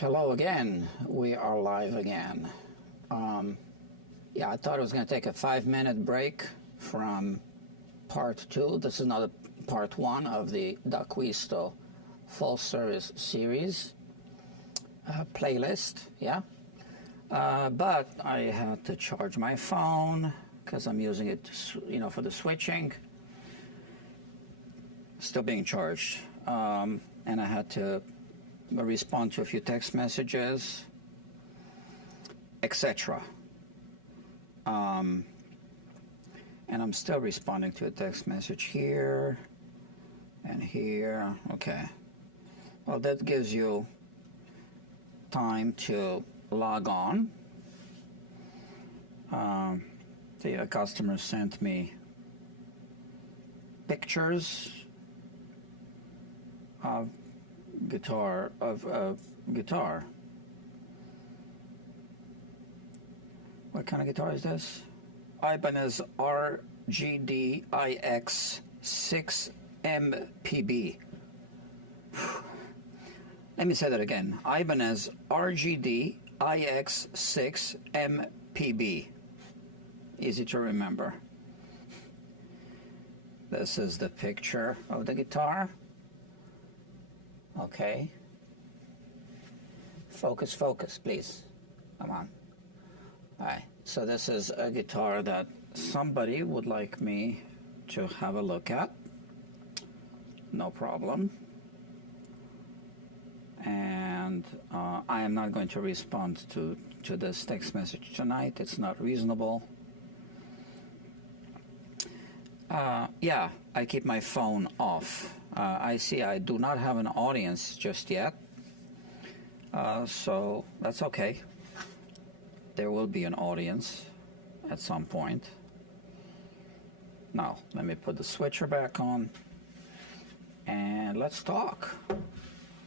Hello again. We are live again. Yeah, I thought I was going to take a 5-minute break from part 2. This is not a part 1 of the D'Acquisto full service series playlist. Yeah, but I had to charge my phone because I'm using it, for the switching. Still being charged, and I had to respond to a few text messages, etc. And I'm still responding to a text message here and here. Okay. Well, that gives you time to log on. The customer sent me pictures of guitar. What kind of guitar is this? Ibanez RGD IX6 MPB. Let me say that again. Ibanez RGD IX6 MPB. Easy to remember. This is the picture of the guitar. Okay. Focus, please. Come on. All right. So this is a guitar that somebody would like me to have a look at. No problem. And I am not going to respond to this text message tonight. It's not reasonable. Yeah, I keep my phone off. I see I do not have an audience just yet, so that's okay. There will be an audience at some point. Now, let me put the switcher back on, and let's talk.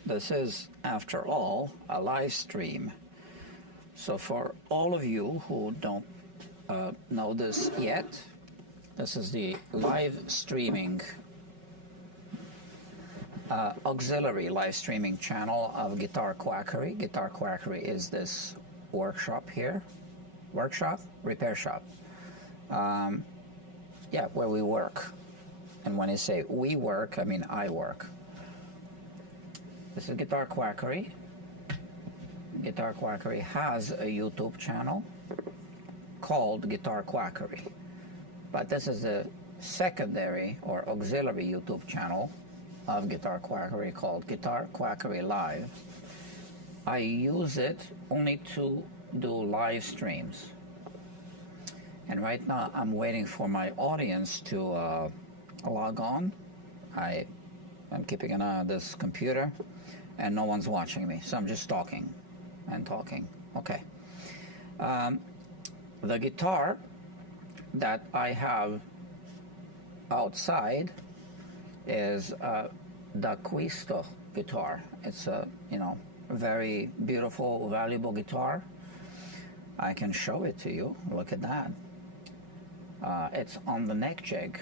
This is, after all, a live stream. So for all of you who don't know this yet, this is the live streaming auxiliary live streaming channel of Guitar Quackery. Guitar Quackery is this workshop here. Repair shop. Yeah, where we work. And when I say we work, I mean I work. This is Guitar Quackery. Guitar Quackery has a YouTube channel called Guitar Quackery. But this is the secondary or auxiliary YouTube channel of Guitar Quackery called Guitar Quackery Live. I use it only to do live streams. And right now I'm waiting for my audience to log on. I'm keeping an eye on this computer and no one's watching me, so I'm just talking and talking. Okay. The guitar that I have outside is a D'Acquisto guitar. It's a very beautiful, valuable guitar. I can show it to you. Look at that. It's on the neck jig,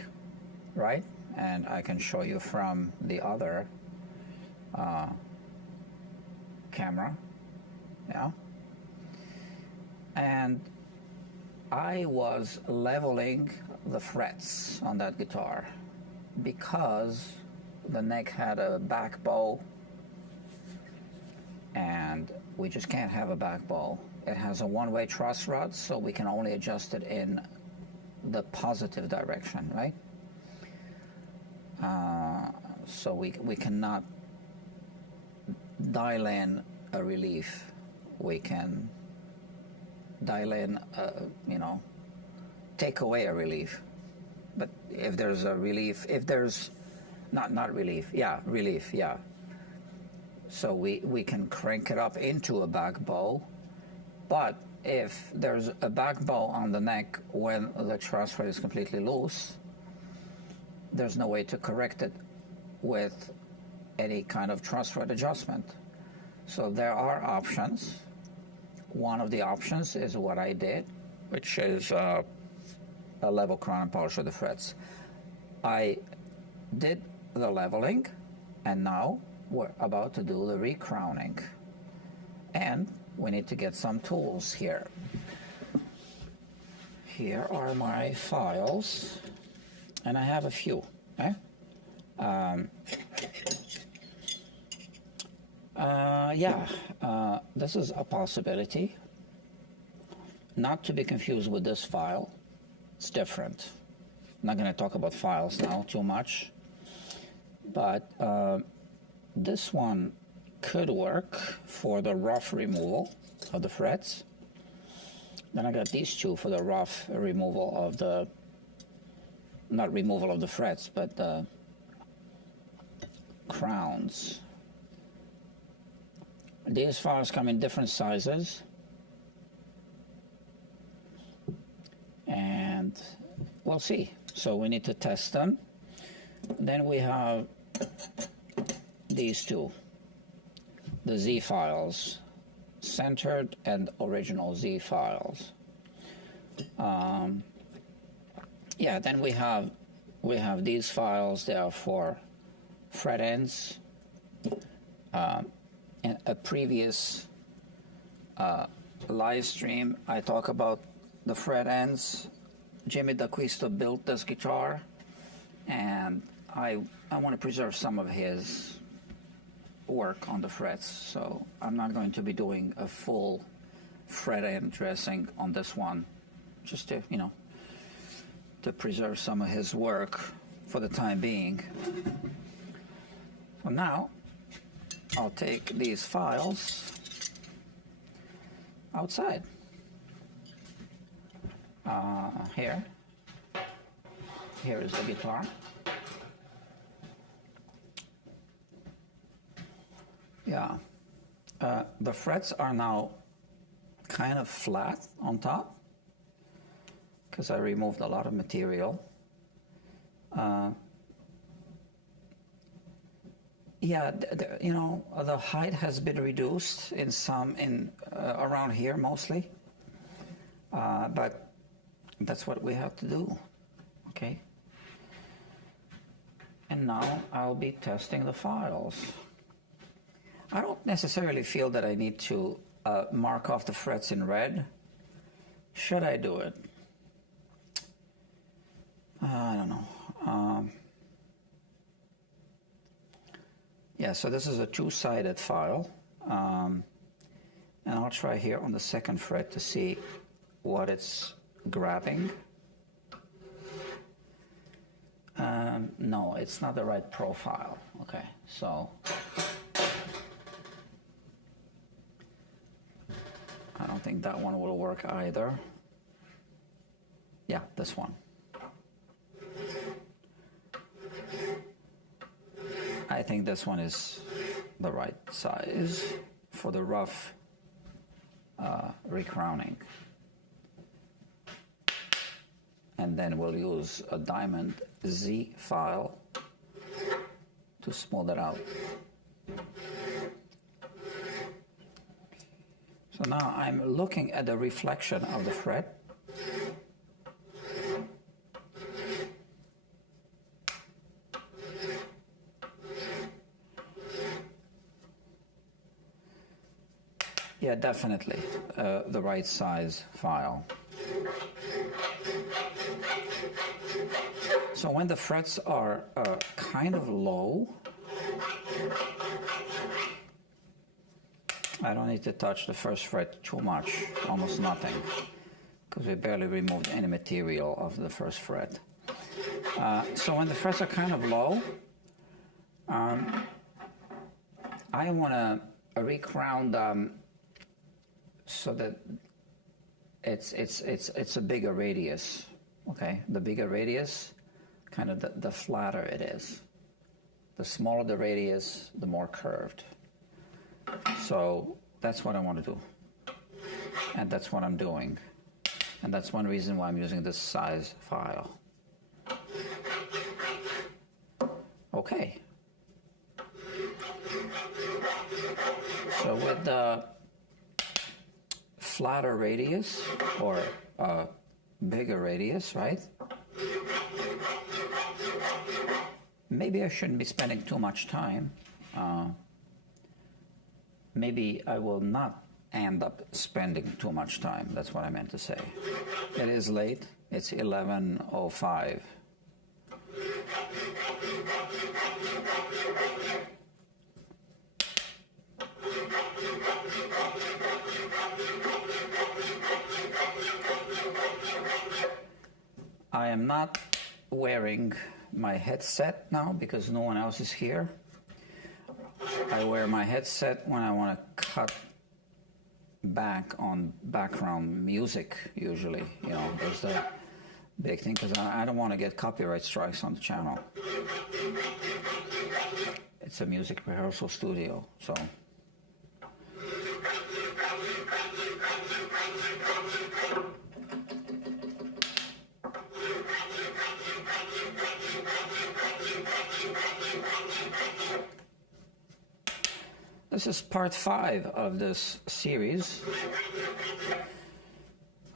right? And I can show you from the other camera. Yeah. And I was leveling the frets on that guitar because the neck had a back bow and we just can't have a back bow. It has a one-way truss rod, so we can only adjust it in the positive direction, right? So we cannot dial in a relief. We can dial in, take away a relief. But if there's a relief, if there's relief. So we can crank it up into a back bow. But if there's a back bow on the neck when the truss rod is completely loose, there's no way to correct it with any kind of truss rod adjustment. So there are options. One of the options is what I did, which is a level crown and polish of the frets. I did the leveling, and now we're about to do the recrowning. And we need to get some tools here. Here are my files, and I have a few. Eh? This is a possibility. Not to be confused with this file. It's different. I'm not going to talk about files now too much. But this one could work for the rough removal of the frets. Then I got these two for the rough removal of the, not removal of the frets, but the crowns. These files come in different sizes. And we'll see. So we need to test them. Then we have these two, the Z files, centered and original Z files. Then we have these files. They are for fret ends. In a previous live stream, I talk about the fret ends. Jimmy D'Acquisto built this guitar, and I want to preserve some of his work on the frets, so I'm not going to be doing a full fret end dressing on this one, just to, to preserve some of his work for the time being. So now I'll take these files outside. Here is the guitar. The frets are now kind of flat on top because I removed a lot of material. The height has been reduced in some, around here mostly, but that's what we have to do, okay? And now I'll be testing the files. I don't necessarily feel that I need to mark off the frets in red. Should I do it? I don't know. So this is a two-sided file. And I'll try here on the second fret to see what it's grabbing. No, it's not the right profile. Okay, so I don't think that one will work either. Yeah, this one. I think this one is the right size for the rough recrowning. And then we'll use a diamond Z file to smooth it out. So now I'm looking at the reflection of the fret. Yeah, definitely the right size file. So when the frets are kind of low, I don't need to touch the first fret too much, almost nothing, because we barely removed any material of the first fret. So when the frets are kind of low, I want to recrown them so that it's a bigger radius. Okay, the bigger radius, kind of the flatter it is. The smaller the radius, the more curved. So that's what I want to do, and that's what I'm doing, and that's one reason why I'm using this size file. Okay. So with the flatter radius, or bigger radius, right? Maybe I shouldn't be spending too much time maybe I will not end up spending too much time. That's what I meant to say. It is late. It's 11:05. I am not wearing my headset now because no one else is here. I wear my headset when I want to cut back on background music, usually. You know, there's that big thing, because I don't want to get copyright strikes on the channel. It's a music rehearsal studio, so. This is part 5 of this series.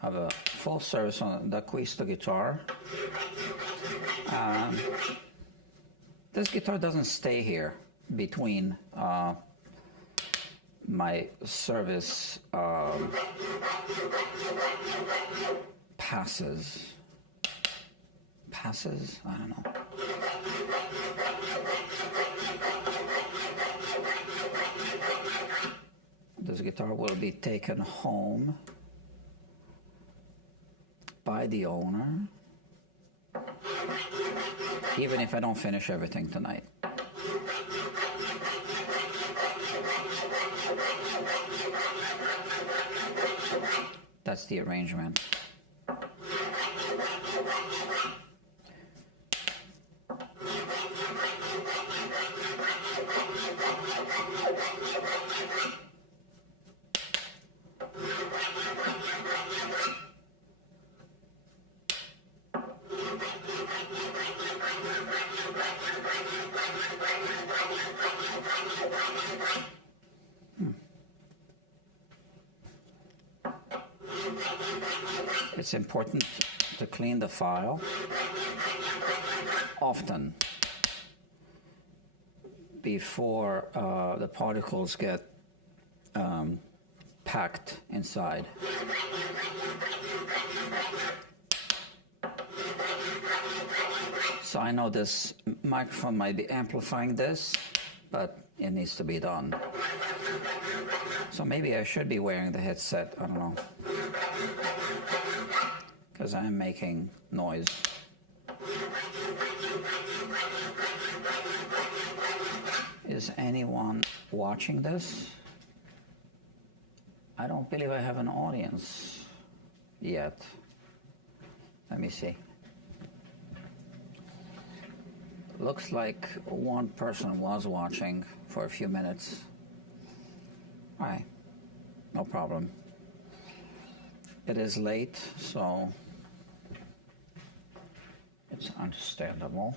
I have a full service on the acoustics guitar. This guitar doesn't stay here between my service passes. Passes? I don't know. This guitar will be taken home by the owner, even if I don't finish everything tonight. That's the arrangement. It's important to clean the file often before the particles get packed inside. So I know this microphone might be amplifying this, but it needs to be done. So maybe I should be wearing the headset, I don't know, because I am making noise. Is anyone watching this? I don't believe I have an audience yet. Let me see. Looks like one person was watching for a few minutes. All right, no problem. It is late, so it's understandable.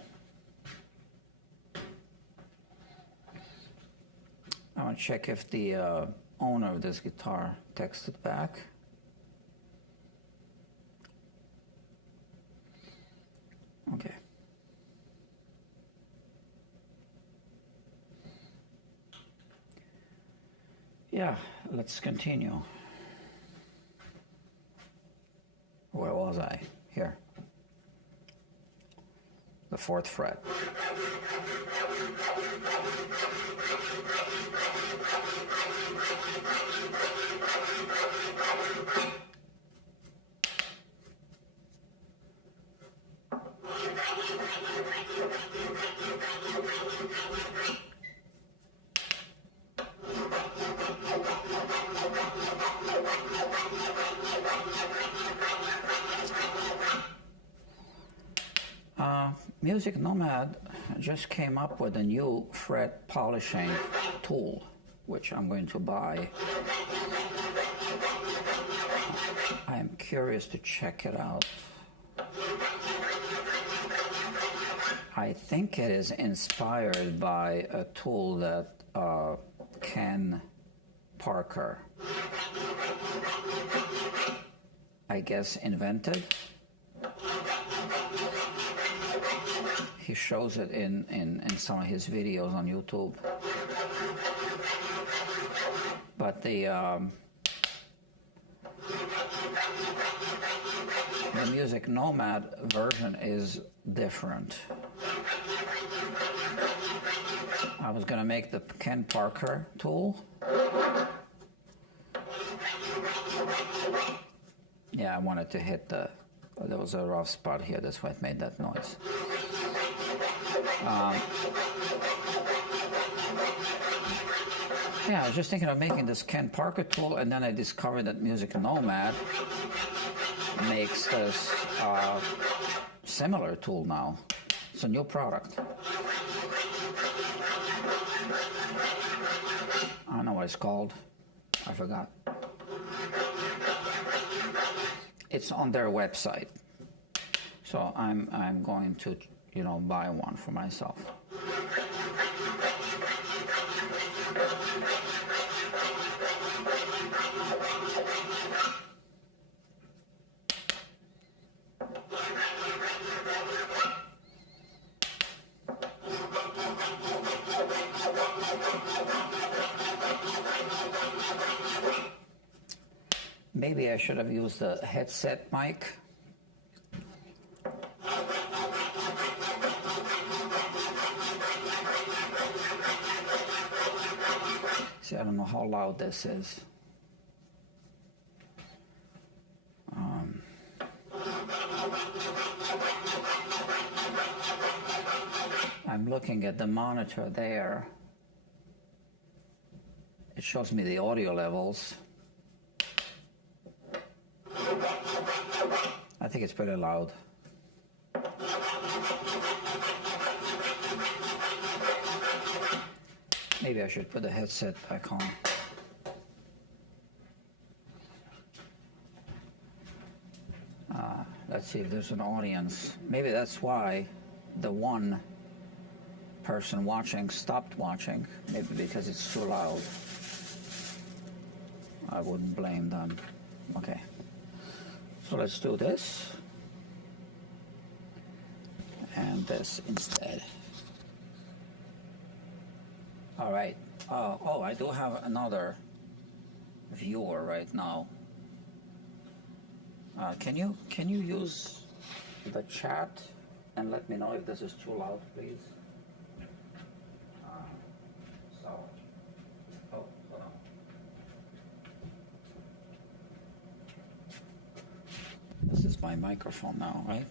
I want to check if the owner of this guitar texted back. Okay. Yeah, let's continue. Where was I? Here. The 4th fret. Music Nomad just came up with a new fret polishing tool, which I'm going to buy. I am curious to check it out. I think it is inspired by a tool that Ken Parker, I guess, invented. He shows it in some of his videos on YouTube. that the Music Nomad version is different. I was gonna make the Ken Parker tool. Yeah, I wanted to hit the, there was a rough spot here, that's why it made that noise. Yeah, I was just thinking of making this Ken Parker tool, and then I discovered that Music Nomad makes this similar tool now. It's a new product. I don't know what it's called. I forgot. It's on their website. So I'm going to, you know, buy one for myself. Maybe I should have used the headset mic. See, I don't know how loud this is. I'm looking at the monitor there. It shows me the audio levels. I think it's pretty loud. Maybe I should put the headset back on. Let's see if there's an audience. Maybe that's why the one person watching stopped watching. Maybe because it's too loud. I wouldn't blame them. Okay. So let's do this. And this instead. All right. Oh, I do have another viewer right now. Can you use the chat and let me know if this is too loud, please? Hold on. This is my microphone now, right?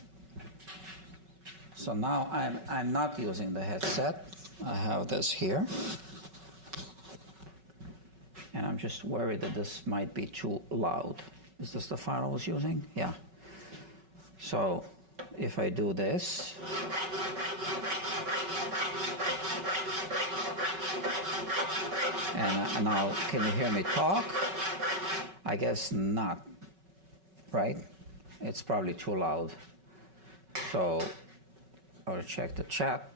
So now I'm not using the headset. I have this here. And I'm just worried that this might be too loud. Is this the file I was using? Yeah. So if I do this, and now can you hear me talk? I guess not, right? It's probably too loud. So I'll check the chat.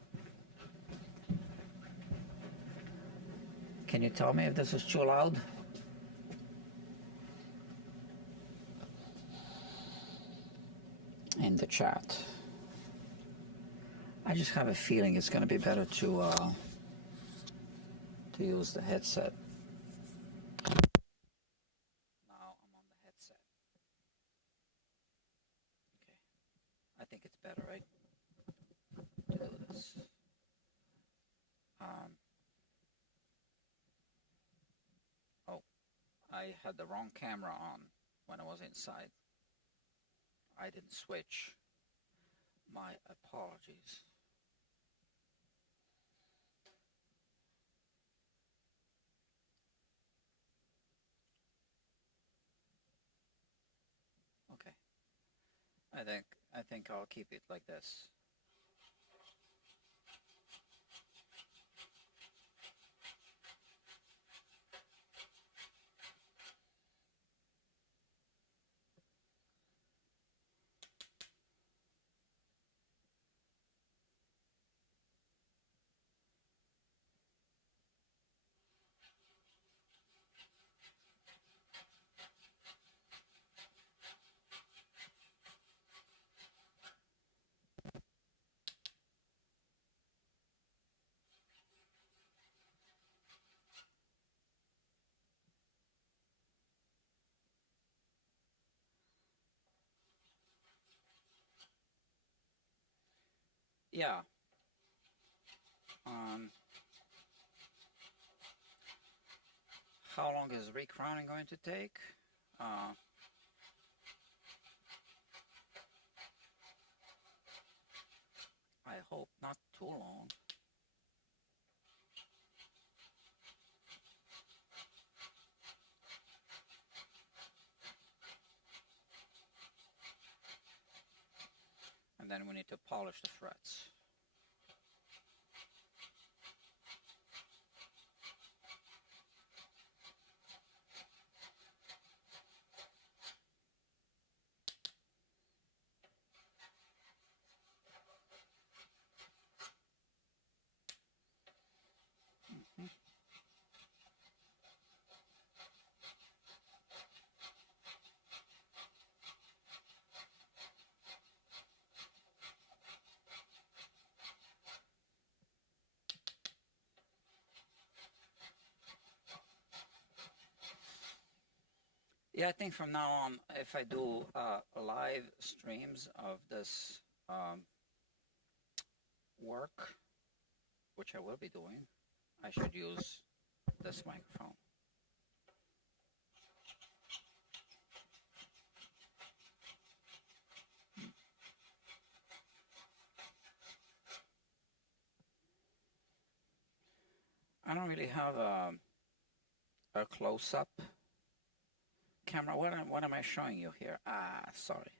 Can you tell me if this is too loud? In the chat. I just have a feeling it's going to be better to use the headset. Now I'm on the headset. Okay. I think it's better, right? To do this. Oh, I had the wrong camera on when I was inside. I didn't switch. My apologies. Okay. I think I'll keep it like this. yeah. Um, how long is recrowning going to take? Uh, I hope not too long. And then we need to polish the frets. Mhm. Yeah, I think from now on, if I do live streams of this work, which I will be doing, I should use this microphone. I don't really have a close-up camera. What am I showing you here? Ah, sorry.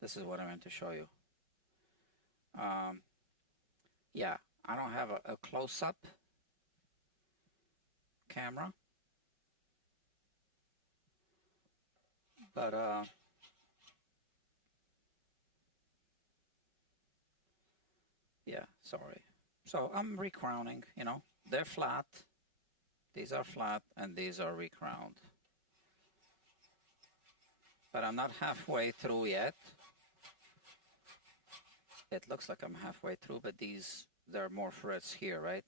This is what I meant to show you. Yeah, I don't have a close-up camera, but yeah, sorry. So I'm recrowning, you know, they're flat. These are flat and these are recrowned. But I'm not halfway through yet. It looks like I'm halfway through, but there are more frets here, right?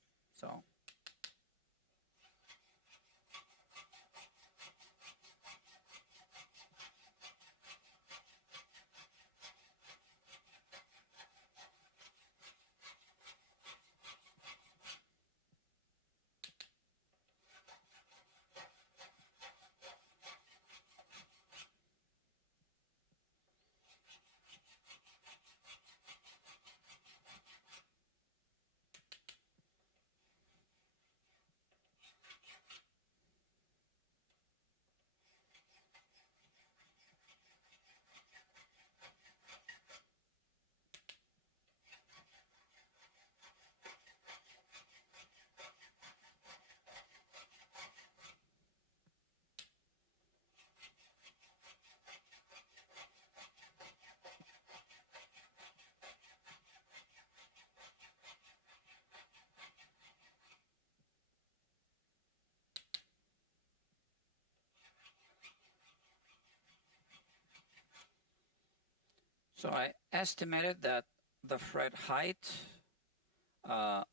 So I estimated that the fret height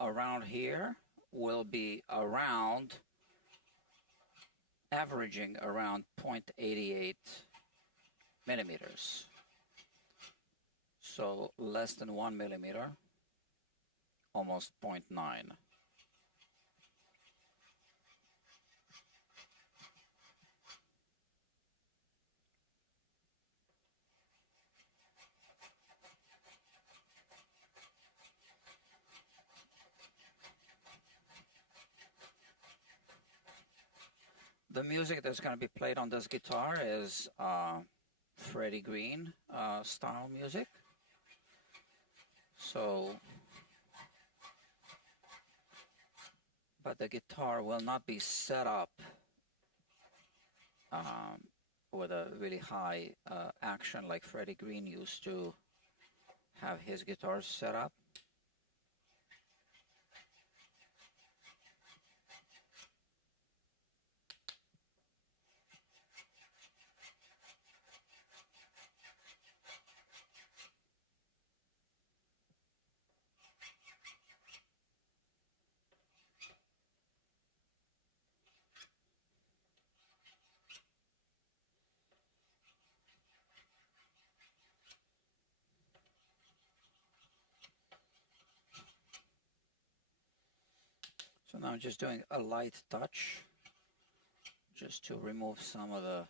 around here will be averaging around 0.88 millimeters. So less than 1 millimeter, almost 0.9. The music that's going to be played on this guitar is Freddie Green style music. So, but the guitar will not be set up with a really high action like Freddie Green used to have his guitars set up. I'm just doing a light touch just to remove some of the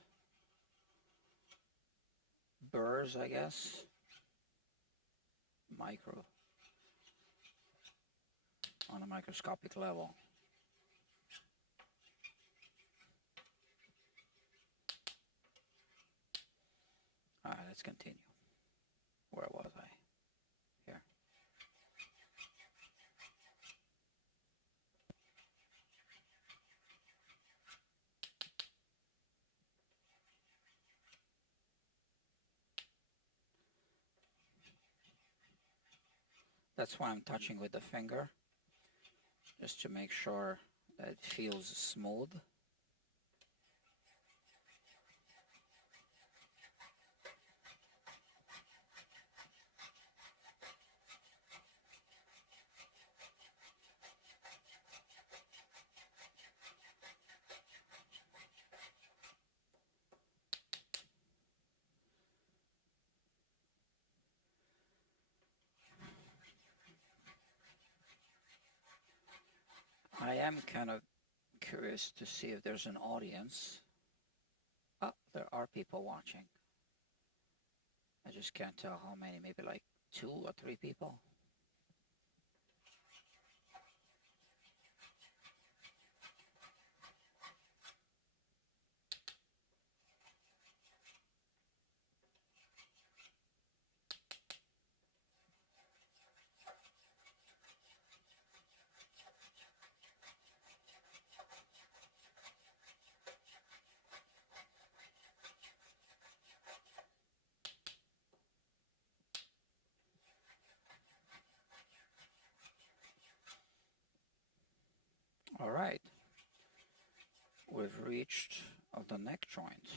burrs, I guess. On a microscopic level. All right, let's continue. Where was I? Here. That's why I'm touching with the finger, just to make sure that it feels smooth. I am kind of curious to see if there's an audience. Oh, there are people watching. I just can't tell how many, maybe like 2 or 3 people. All right, we've reached the neck joint.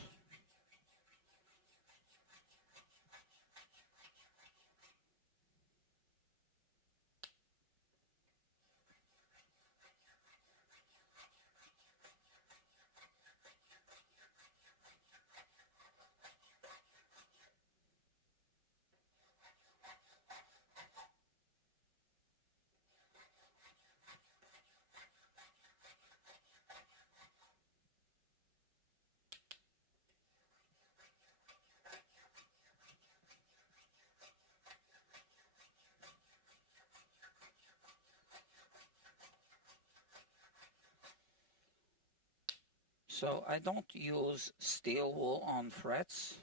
So I don't use steel wool on frets.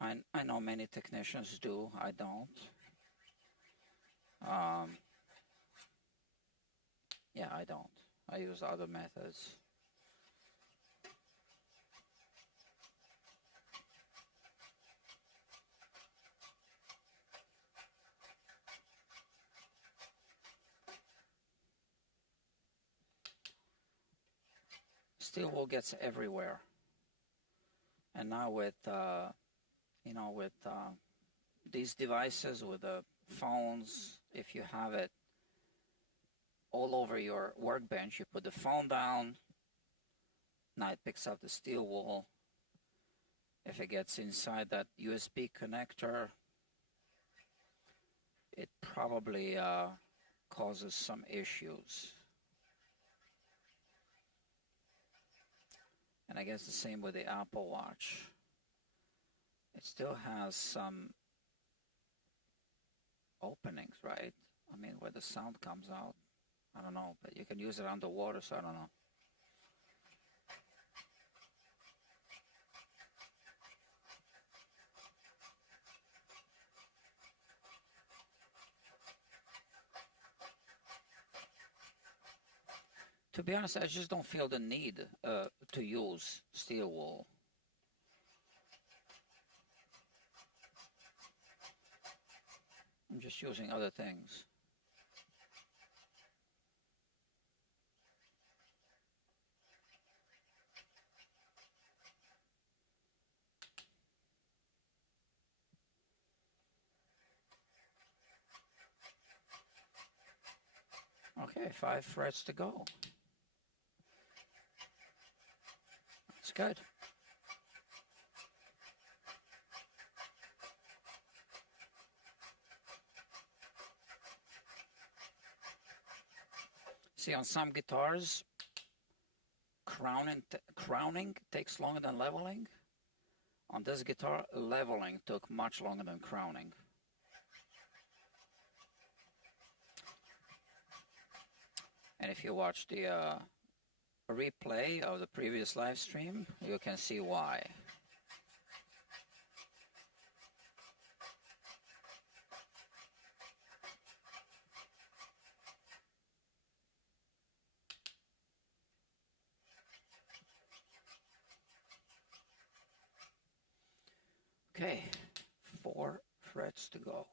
I know many technicians do. I don't. Yeah, I don't. I use other methods. Steel wool gets everywhere. And now with these devices, with the phones, if you have it all over your workbench, you put the phone down, now it picks up the steel wool. If it gets inside that USB connector, it probably causes some issues. And I guess the same with the Apple Watch. It still has some openings, right? I mean, where the sound comes out. I don't know, but you can use it underwater, so I don't know. To be honest, I just don't feel the need to use steel wool. I'm just using other things. Okay, 5 frets to go. That's good. See, on some guitars, crowning takes longer than leveling. On this guitar, leveling took much longer than crowning. And if you watch the replay of the previous live stream, you can see why. Okay, 4 frets to go.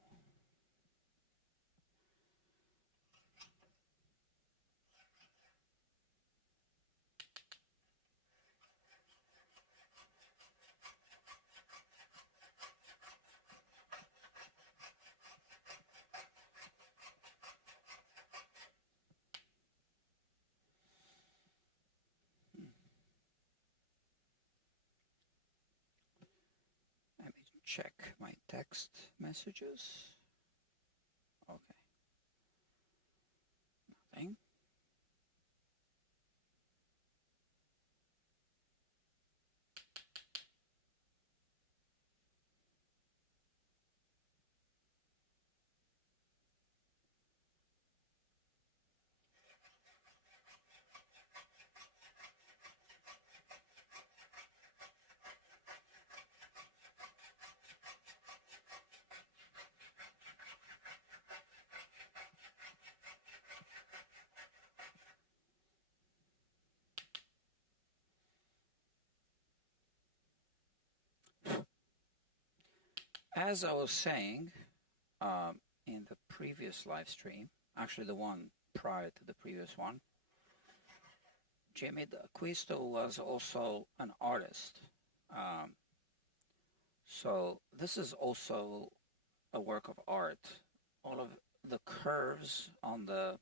Let me check my text messages. Okay. Nothing. As I was saying in the previous live stream, actually the one prior to the previous one, Jimmy D'Acquisto was also an artist. So this is also a work of art. All of the curves on the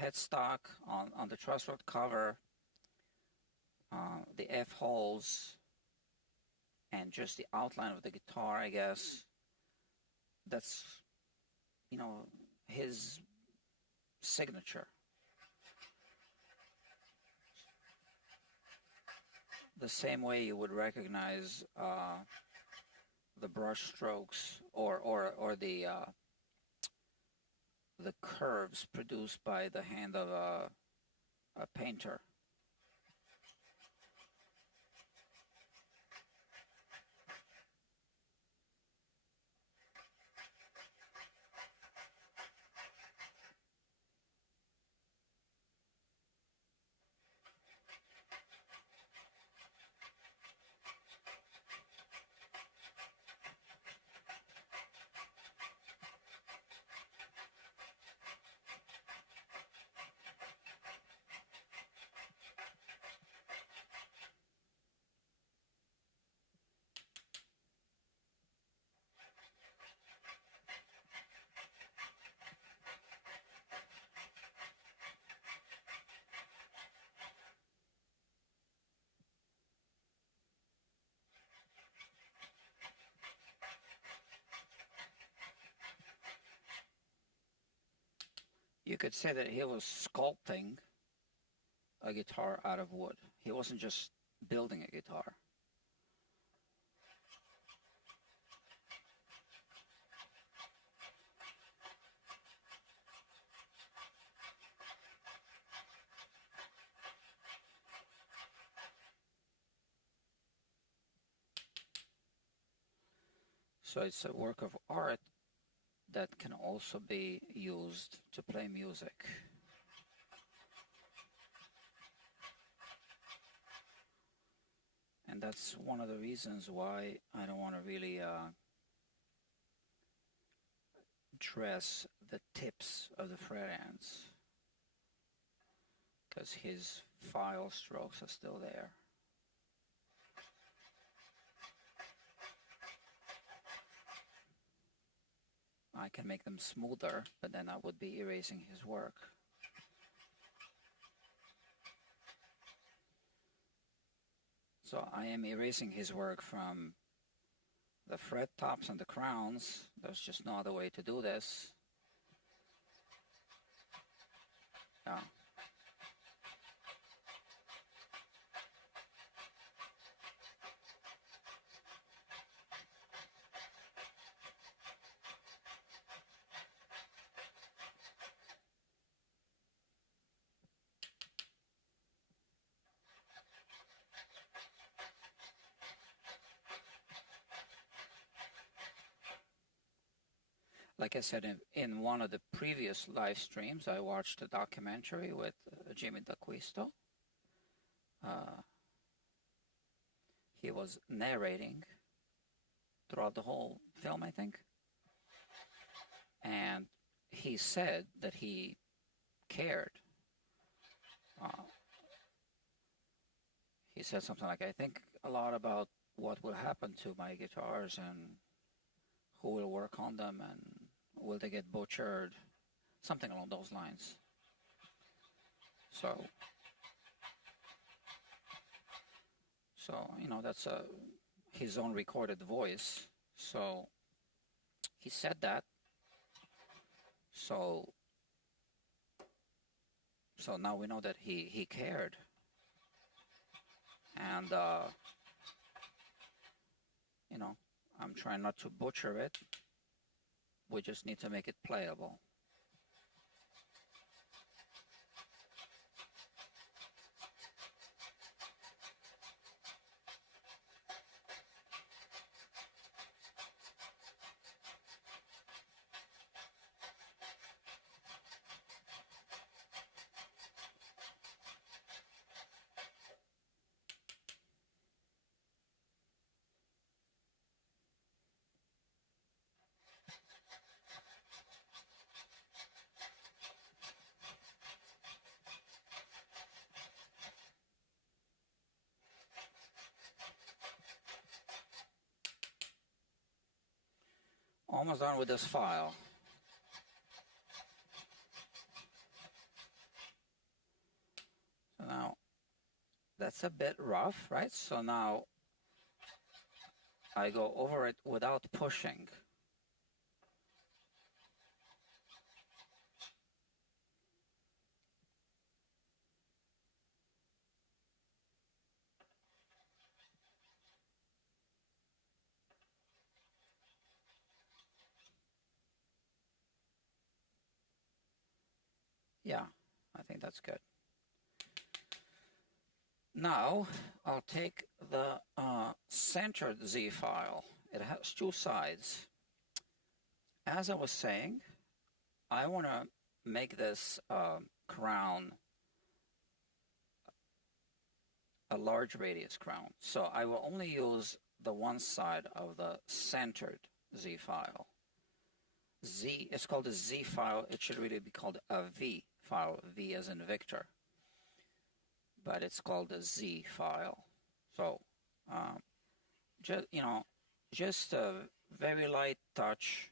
headstock, on the truss rod cover, the F-holes, and just the outline of the guitar, I guess. That's, you know, his signature. The same way you would recognize the brush strokes or the curves produced by the hand of a painter. You could say that he was sculpting a guitar out of wood. He wasn't just building a guitar. So it's a work of art that can also be used to play music. And that's one of the reasons why I don't want to really dress the tips of the fret ends, because his file strokes are still there. I can make them smoother, but then I would be erasing his work. So I am erasing his work from the fret tops and the crowns. There's just no other way to do this. Yeah. Like I said, in one of the previous live streams, I watched a documentary with Jimmy D'Acquisto. He was narrating throughout the whole film, I think. And he said that he cared. He said something like, I think a lot about what will happen to my guitars and who will work on them and will they get butchered, something along those lines. So you know, that's his own recorded voice. So he said that. So now we know that he cared. And you know, I'm trying not to butcher it. We just need to make it playable. Almost done with this file. So now that's a bit rough, right? So now I go over it without pushing. Yeah, I think that's good. Now I'll take the centered Z file. It has two sides. As I was saying, I want to make this crown a large radius crown. So I will only use the one side of the centered Z file. Z is called a Z file. It should really be called a V file, V as in Victor. But it's called a Z file. So, just a very light touch.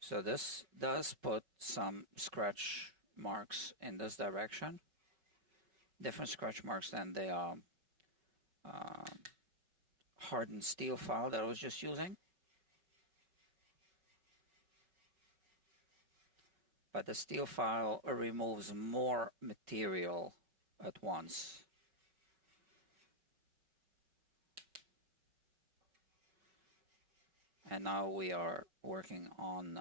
So this does put some scratch marks in this direction. Different scratch marks than the hardened steel file that I was just using. But the steel file removes more material at once. And now we are working on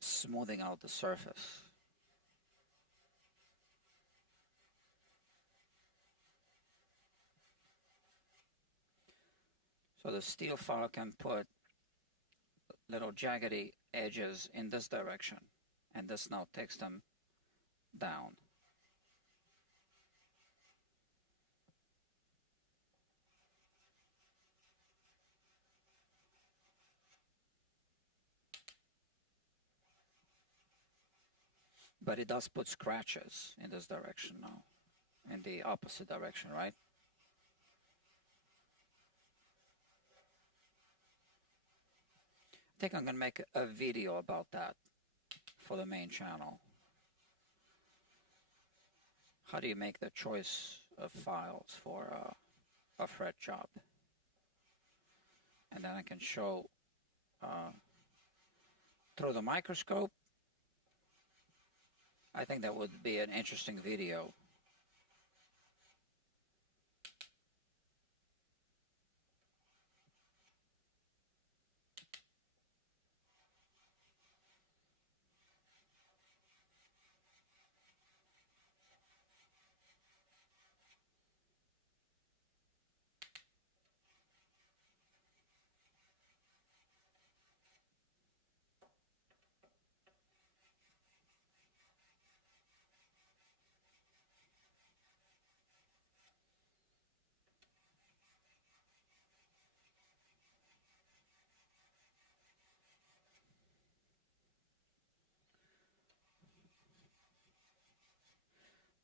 smoothing out the surface. So the steel file can put little jaggedy edges in this direction, and this now takes them down. But it does put scratches in this direction now, in the opposite direction, right? I think I'm going to make a video about that for the main channel. How do you make the choice of files for a fret job? and then I can show through the microscope. I think that would be an interesting video.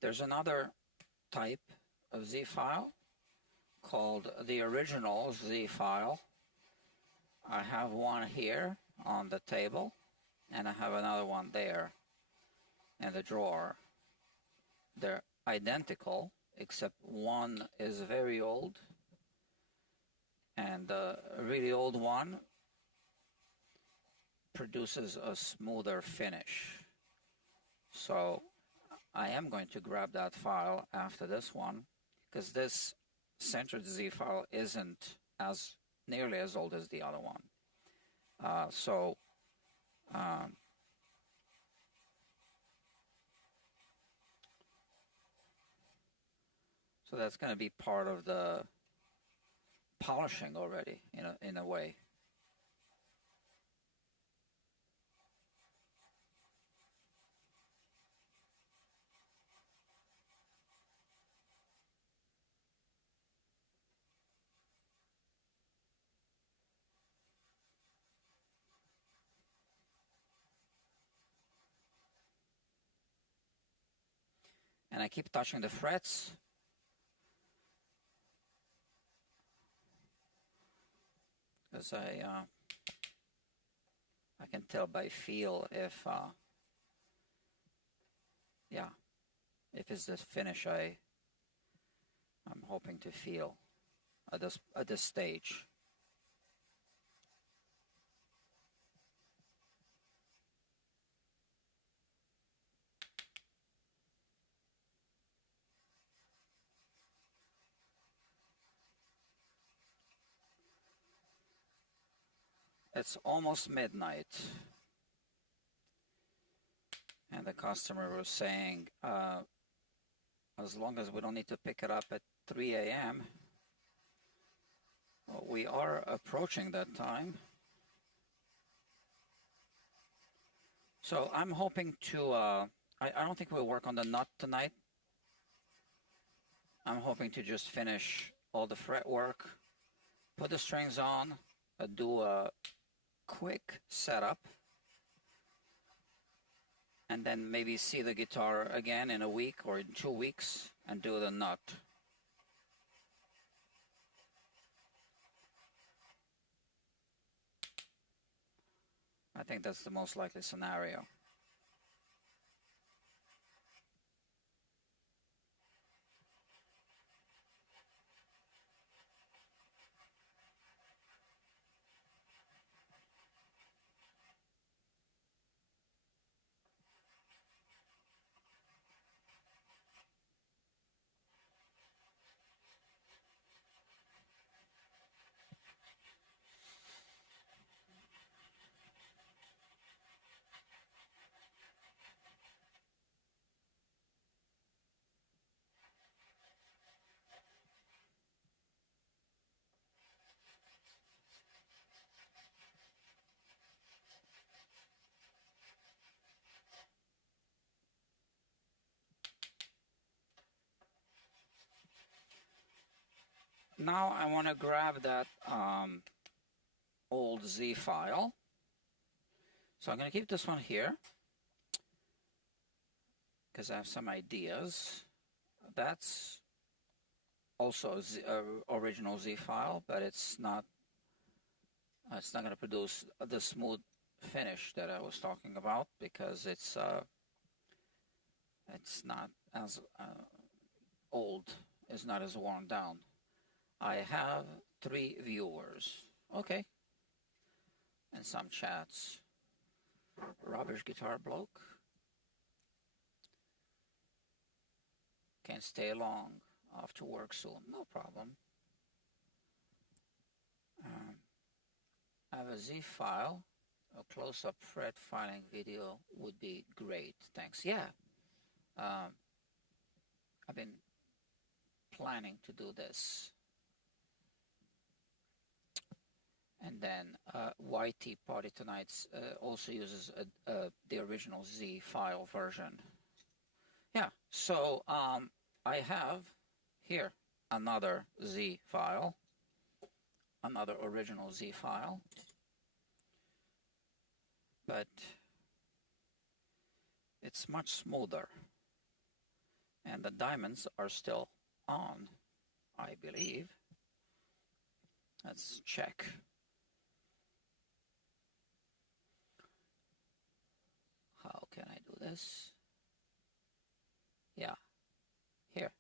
There's another type of Z file called the original Z file. I have one here on the table, and I have another one there in the drawer. They're identical, except one is very old, and the really old one produces a smoother finish. So I am going to grab that file after this one, because this centered Z file isn't as nearly as old as the other one. So that's going to be part of the polishing already, in a way. And I keep touching the frets. Because I can tell by feel if if it's the finish I'm hoping to feel at this stage. It's almost midnight, and the customer was saying, as long as we don't need to pick it up at 3 a.m., well, we are approaching that time. So I'm hoping to, I don't think we'll work on the nut tonight. I'm hoping to just finish all the fret work, put the strings on, do a quick setup, and then maybe see the guitar again in a week or in 2 weeks and do the nut. I think that's the most likely scenario. Now I want to grab that old Z file. So I'm going to keep this one here because I have some ideas. That's also original Z file, but it's not going to produce the smooth finish that I was talking about because it's not as old, it's not as worn down. I have 3 viewers. Okay. And some chats. Rubbish guitar bloke. Can't stay long. Off to work soon. No problem. I have a Z file. A close-up fret filing video would be great. Thanks. Yeah. I've been planning to do this. And then YT Party Tonight's also uses the original Z file version. Yeah, so I have here another Z file, another original Z file, but it's much smoother. And the diamonds are still on, I believe. Let's check. How can I do this? Yeah, here.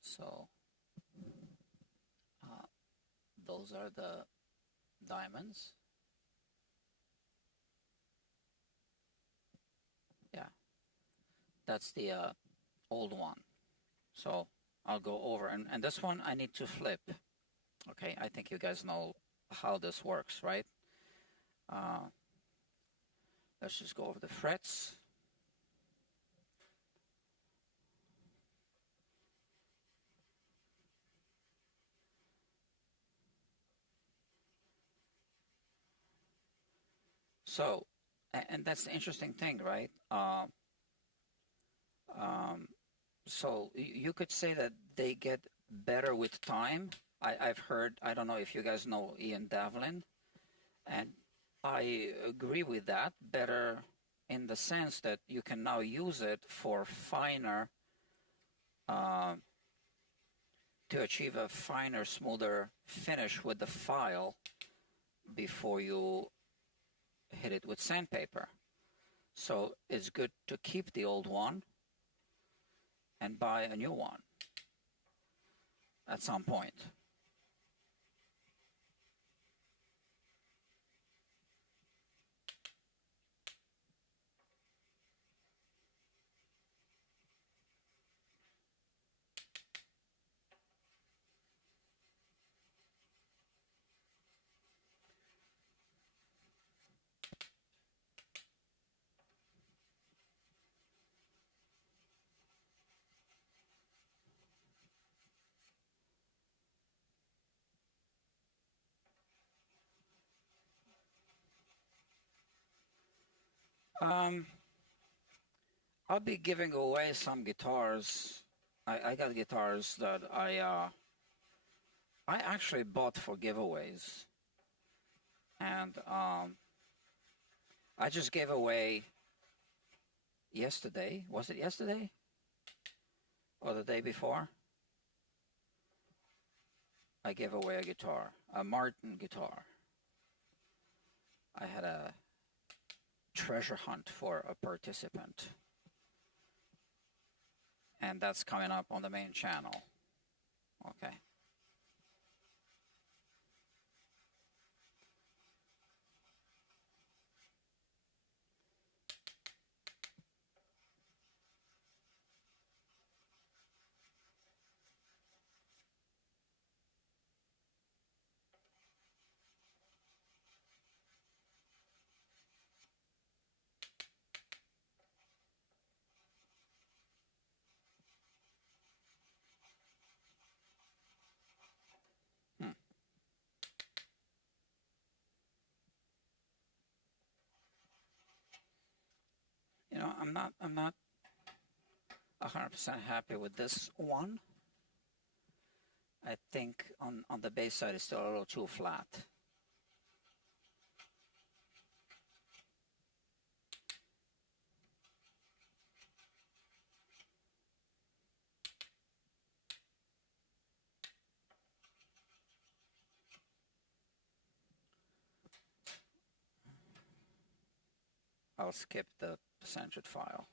So those are the diamonds. Yeah, that's the old one. So I'll go over, and this one I need to flip. Okay, I think you guys know how this works, right? Let's just go over the frets. So, and that's the interesting thing, right? So you could say that they get better with time. I've heard, I don't know if you guys know Ian Devlin, and I agree with that, better in the sense that you can now use it for finer, to achieve a finer, smoother finish with the file before you hit it with sandpaper. So it's good to keep the old one and buy a new one at some point. I'll be giving away some guitars. I got guitars that I actually bought for giveaways, and I just gave away yesterday. Was it yesterday or the day before? I gave away a guitar, a Martin guitar. I had a treasure hunt for a participant, and that's coming up on the main channel. Okay. You know, I'm not 100% happy with this one. I think on the bass side it's still a little too flat. I'll skip the percentage file.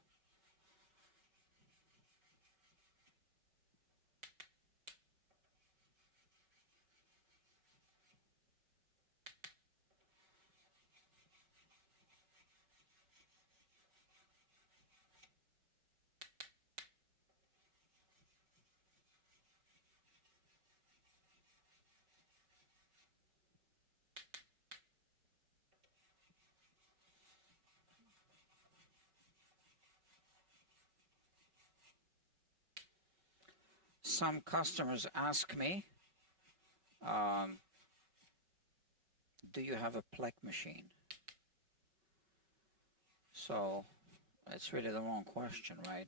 some customers ask me, do you have a Plek machine? So it's really the wrong question, right?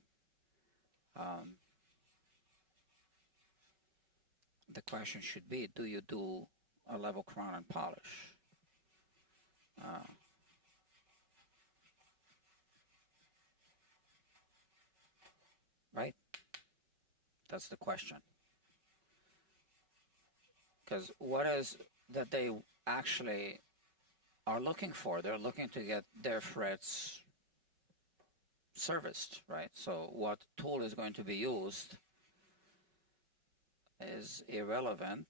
The question should be, do you do a level crown and polish? Right? That's the question. Because what is that they actually are looking for? They're looking to get their frets serviced, right? So what tool is going to be used is irrelevant.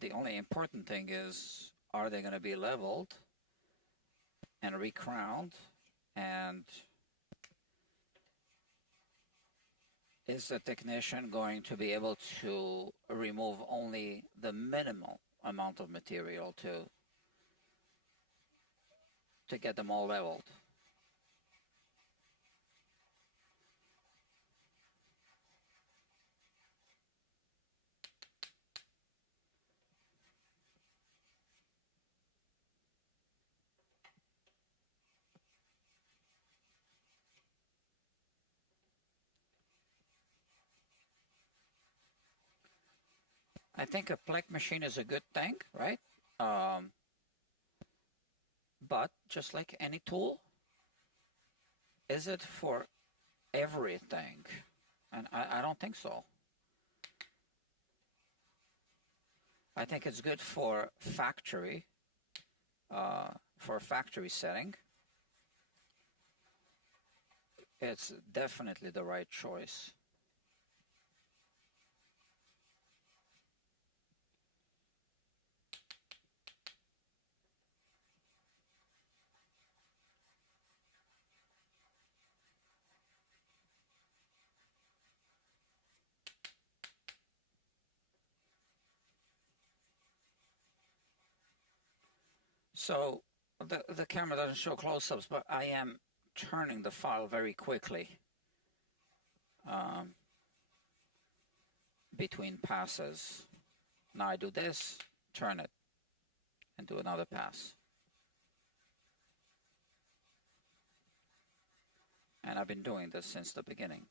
The only important thing is, are they going to be leveled and recrowned, and is the technician going to be able to remove only the minimal amount of material to get them all leveled? I think a Plek machine is a good thing, right? But just like any tool, is it for everything? And I don't think so. I think it's good for factory setting. It's definitely the right choice. So the camera doesn't show close-ups, but I am turning the file very quickly between passes. Now I do this, turn it, and do another pass. And I've been doing this since the beginning.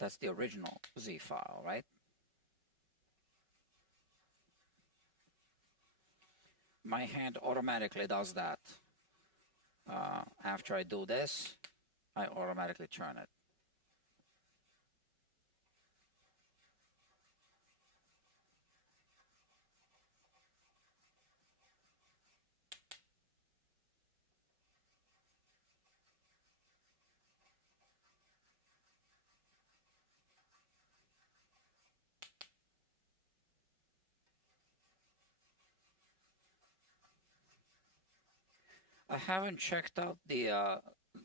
That's the original Z file, right? My hand automatically does that. After I do this, I automatically turn it. I haven't checked out the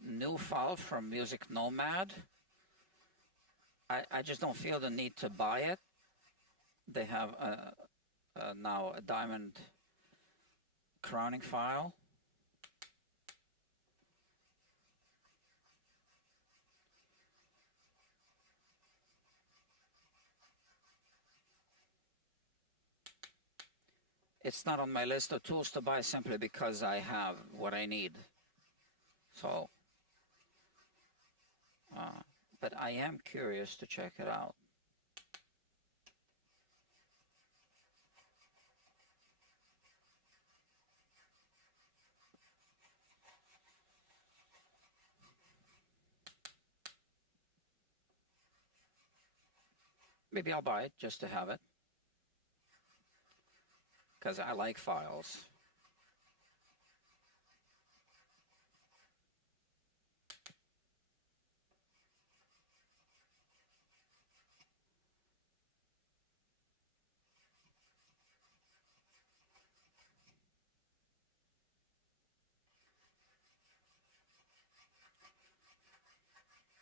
new file from Music Nomad. I just don't feel the need to buy it. They have now a diamond crowning file. It's not on my list of tools to buy simply because I have what I need. So, but I am curious to check it out. Maybe I'll buy it just to have it, because I like files.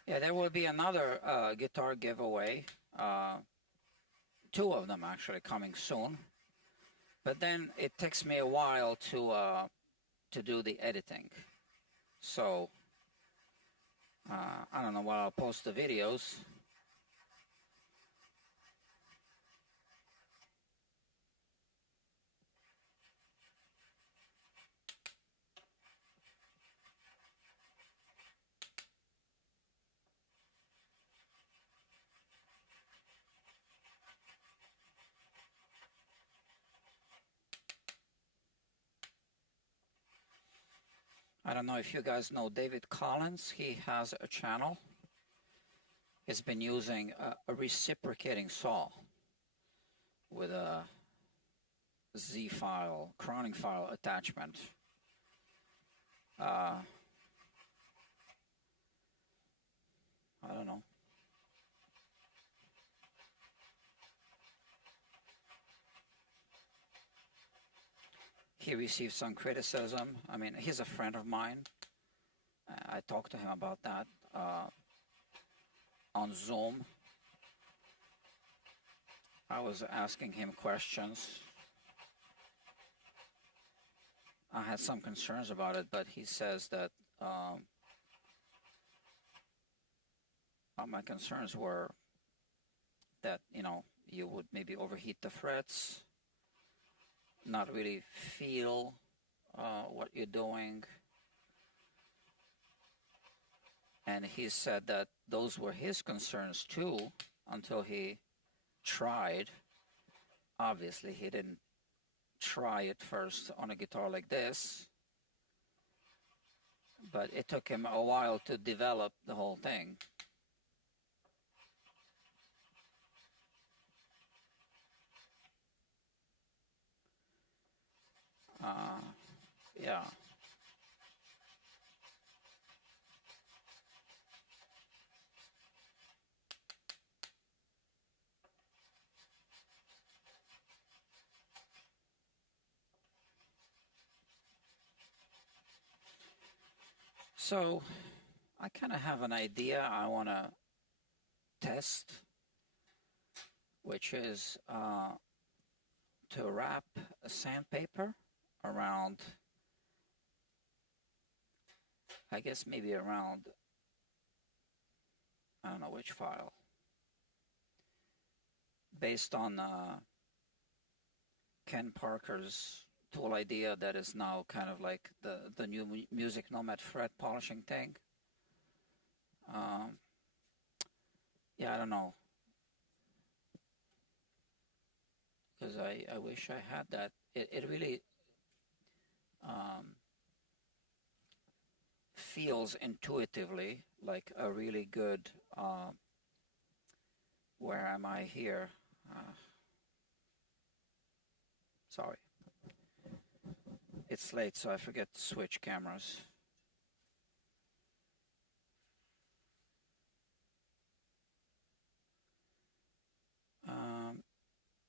Yeah, there will be another guitar giveaway. Two of them actually coming soon. But then it takes me a while to do the editing. So I don't know when I'll post the videos. I don't know if you guys know David Collins. He has a channel. He's been using a reciprocating saw with a Z file, crowning file attachment. I don't know. He received some criticism. I mean, he's a friend of mine. I talked to him about that on Zoom. I was asking him questions. I had some concerns about it, but he says that my concerns were that, you know, you would maybe overheat the frets, not really feel what you're doing. And he said that those were his concerns too until he tried. Obviously, he didn't try it first on a guitar like this, but it took him a while to develop the whole thing. Yeah. So I kind of have an idea I want to test, which is to wrap a sandpaper around, I guess maybe around, I don't know which file, based on Ken Parker's tool idea that is now kind of like the new Music Nomad fret polishing thing. Yeah, I don't know, because I wish I had that. It really feels intuitively like a really good, where am I here? Sorry. It's late, so I forget to switch cameras.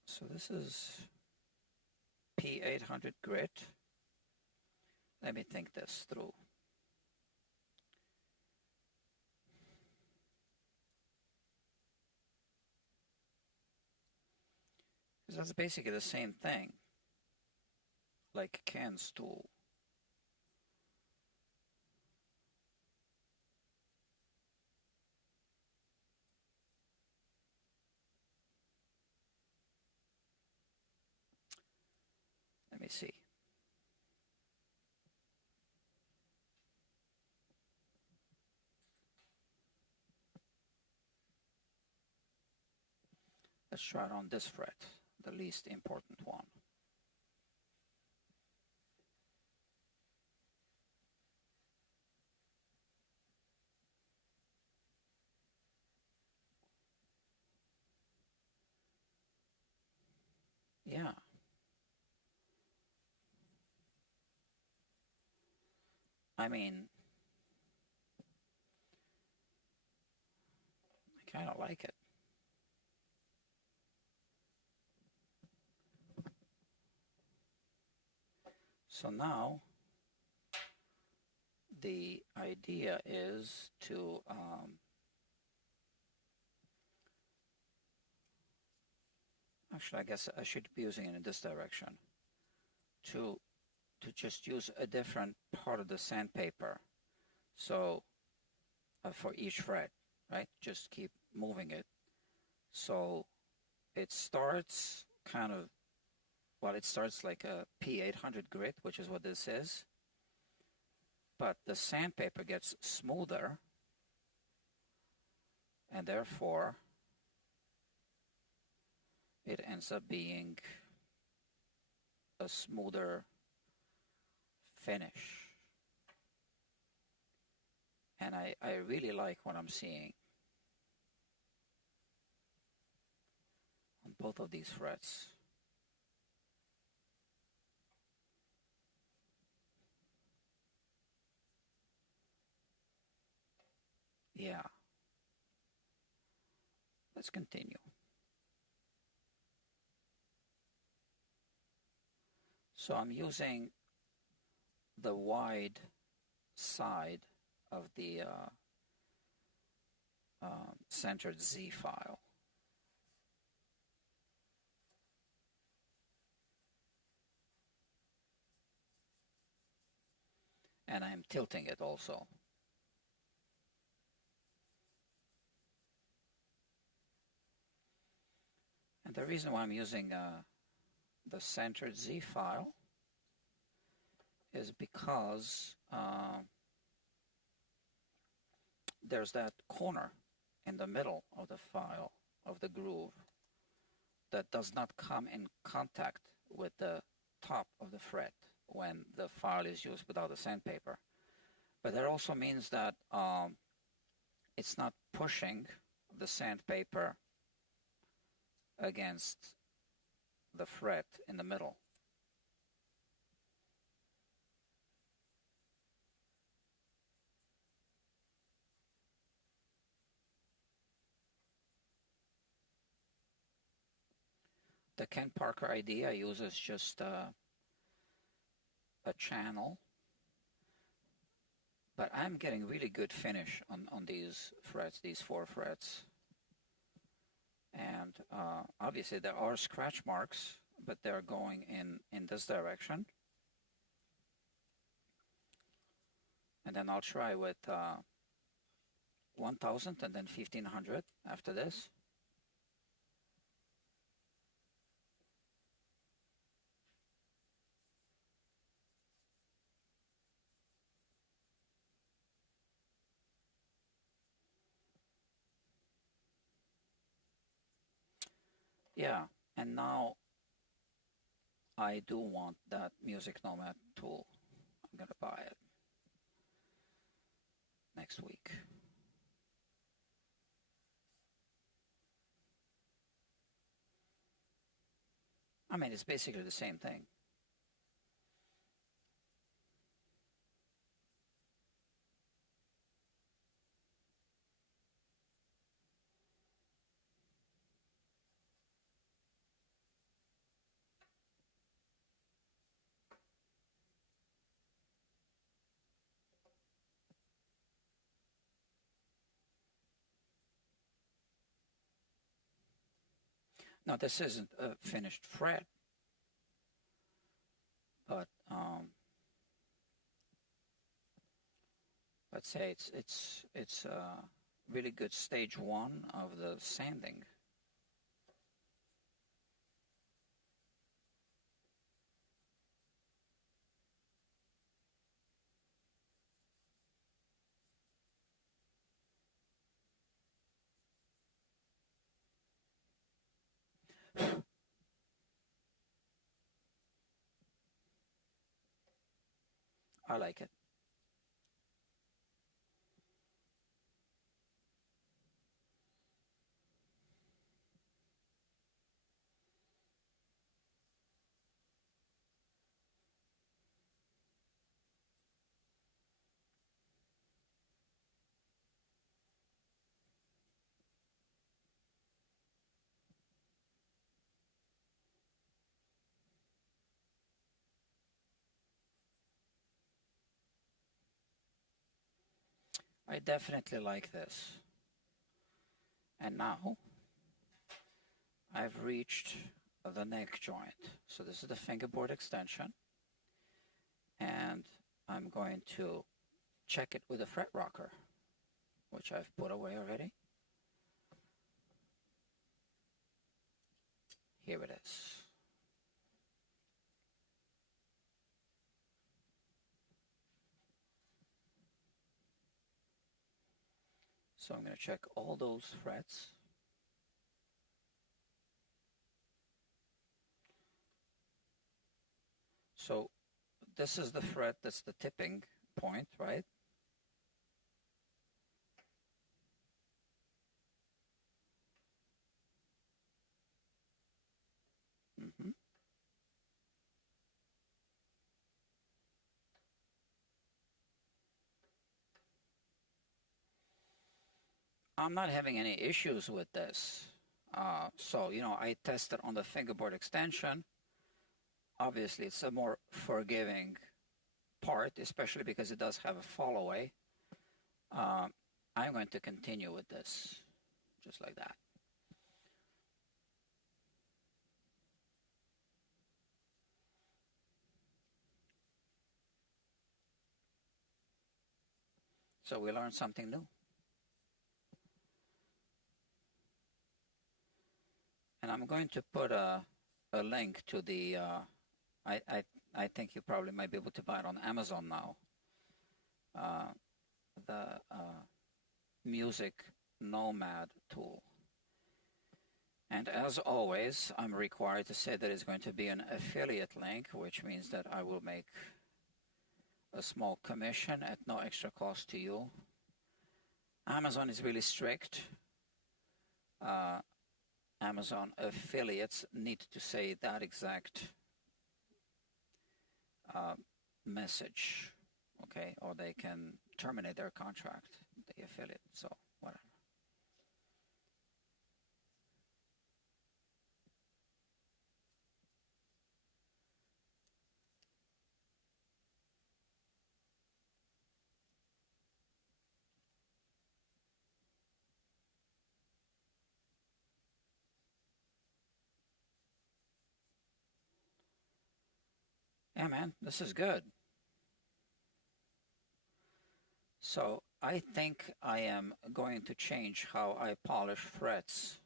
So this is P800 grit. Let me think this through. Because that's basically the same thing, like Ken's tool. Let me see. Let's try it on this fret, the least important one. Yeah. I mean, I kind of like it. So now the idea is to actually, I guess I should be using it in this direction to just use a different part of the sandpaper. So for each fret, right? Just keep moving it. So it starts kind of, well, it starts like a P800 grit, which is what this is. But the sandpaper gets smoother, and therefore it ends up being a smoother finish. And I really like what I'm seeing on both of these frets. Yeah. Let's continue. So I'm using the wide side of the centered Z file. And I'm tilting it also. And the reason why I'm using the centered Z file is because there's that corner in the middle of the file, of the groove, that does not come in contact with the top of the fret when the file is used without the sandpaper. But that also means that it's not pushing the sandpaper against the fret in the middle. The Ken Parker idea uses just a channel, but I'm getting really good finish on these frets, these 4 frets. And obviously there are scratch marks, but they're going in this direction. And then I'll try with 1000 and then 1500 after this. Yeah, and now I do want that Music Nomad tool. I'm gonna buy it next week. I mean, it's basically the same thing. Now, this isn't a finished fret, but let's say it's really good stage 1 of the sanding. I like it. I definitely like this. And now I've reached the neck joint. So this is the fingerboard extension. And I'm going to check it with a fret rocker, which I've put away already. Here it is. So I'm going to check all those frets. So this is the fret that's the tipping point, right? Hmm? I'm not having any issues with this. So, I tested on the fingerboard extension. Obviously, it's a more forgiving part, especially because it does have a fall away. I'm going to continue with this, just like that. So we learned something new. And I'm going to put a link to the, I think you probably might be able to buy it on Amazon now. The Music Nomad tool. And as always, I'm required to say that it's going to be an affiliate link, which means that I will make a small commission at no extra cost to you. Amazon is really strict. Amazon affiliates need to say that exact message, okay, or they can terminate their contract, the affiliate, so whatever. Yeah, man, this is good. So I think I am going to change how I polish frets.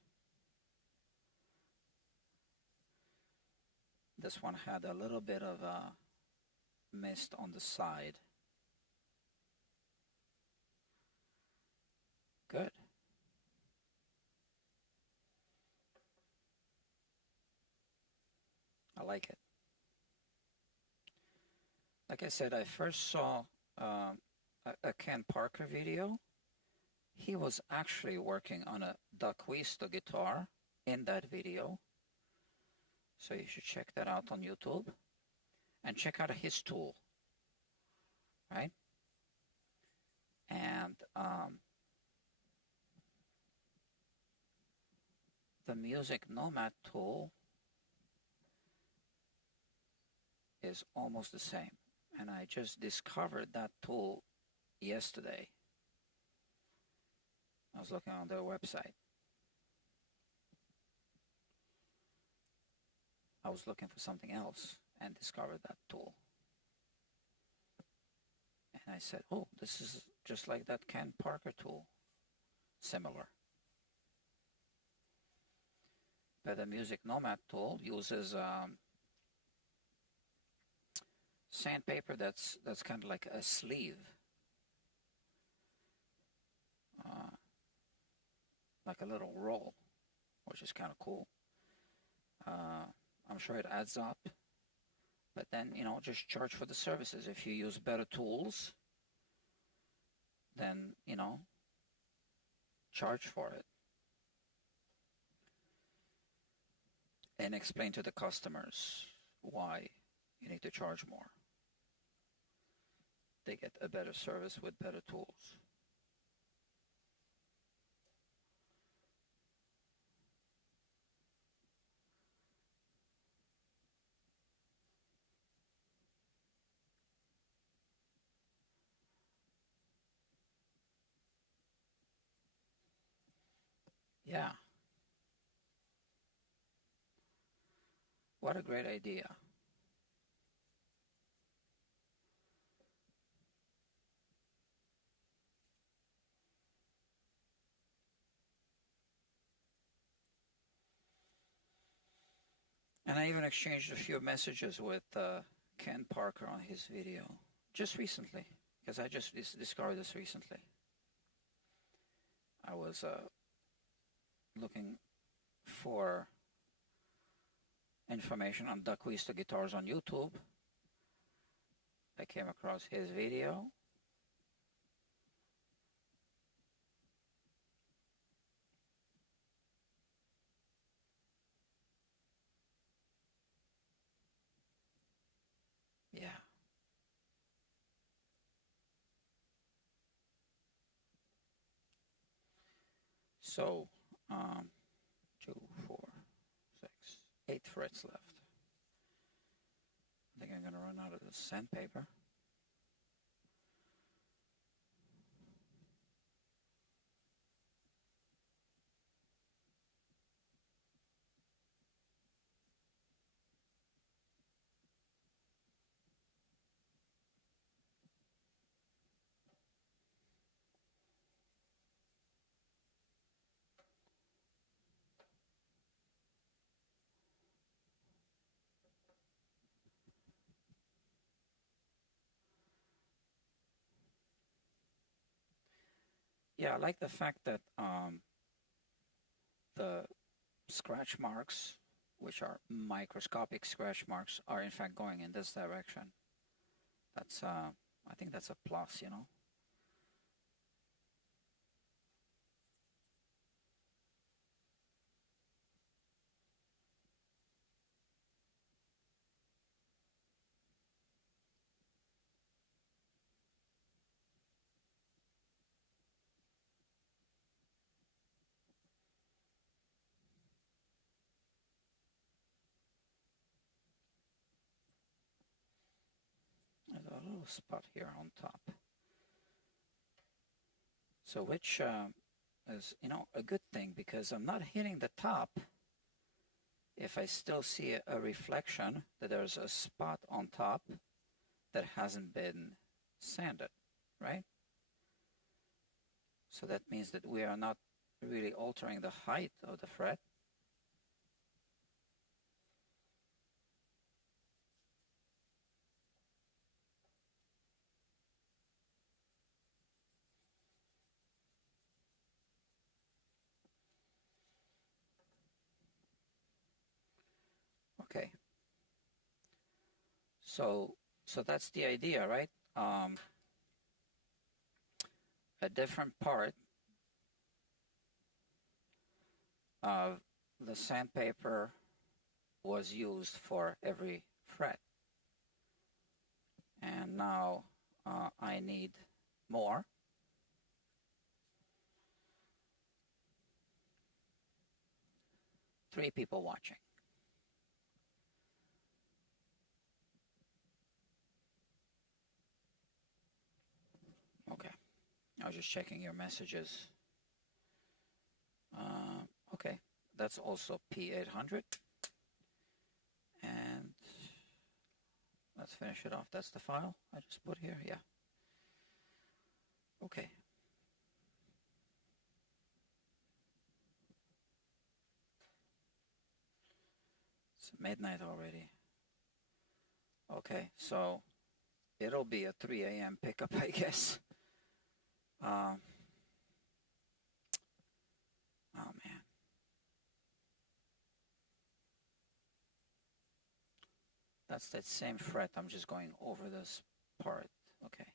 This one had a little bit of a mist on the side. Good. I like it. Like I said, I first saw a Ken Parker video. He was actually working on a D'Acquisto guitar in that video. So you should check that out on YouTube. And check out his tool. Right? And the Music Nomad tool is almost the same. And I just discovered that tool yesterday. I was looking on their website. I was looking for something else and discovered that tool. And I said, oh, this is just like that Ken Parker tool. Similar. But the Music Nomad tool uses sandpaper that's kind of like a sleeve. Like a little roll, which is kind of cool. I'm sure it adds up. But then, just charge for the services. If you use better tools, then, charge for it. And explain to the customers why you need to charge more. They get a better service with better tools. Yeah. What a great idea. And I even exchanged a few messages with Ken Parker on his video just recently, because I just discovered this recently. I was looking for information on D'Acquisto guitars on YouTube. I came across his video. So, 2, 4, 6, 8 frets left. I think I'm going to run out of the sandpaper. Yeah, I like the fact that the scratch marks, which are microscopic scratch marks, are in fact going in this direction. That's, I think that's a plus, you know. There's a little spot here on top. So which is, you know, a good thing, because I'm not hitting the top if I still see a reflection that there's a spot on top that hasn't been sanded, right? So that means that we are not really altering the height of the fret. Okay. So that's the idea, right? A different part of the sandpaper was used for every fret. And now I need more. Three people watching. Okay. I was just checking your messages. Okay. That's also P800. And let's finish it off. That's the file I just put here. Yeah. Okay. It's midnight already. Okay, so it'll be a 3 a.m. pickup, I guess. Oh man. That's that same fret. I'm just going over this part. Okay.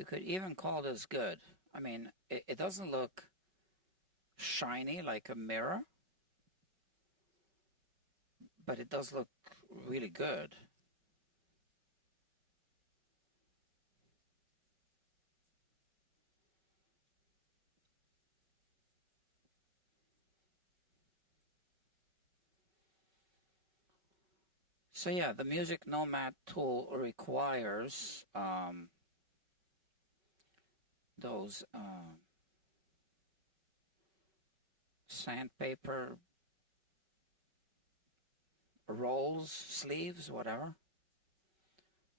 You could even call this good. I mean, it doesn't look shiny like a mirror, but it does look really good. So yeah, the Music Nomad tool requires those sandpaper rolls, sleeves, whatever.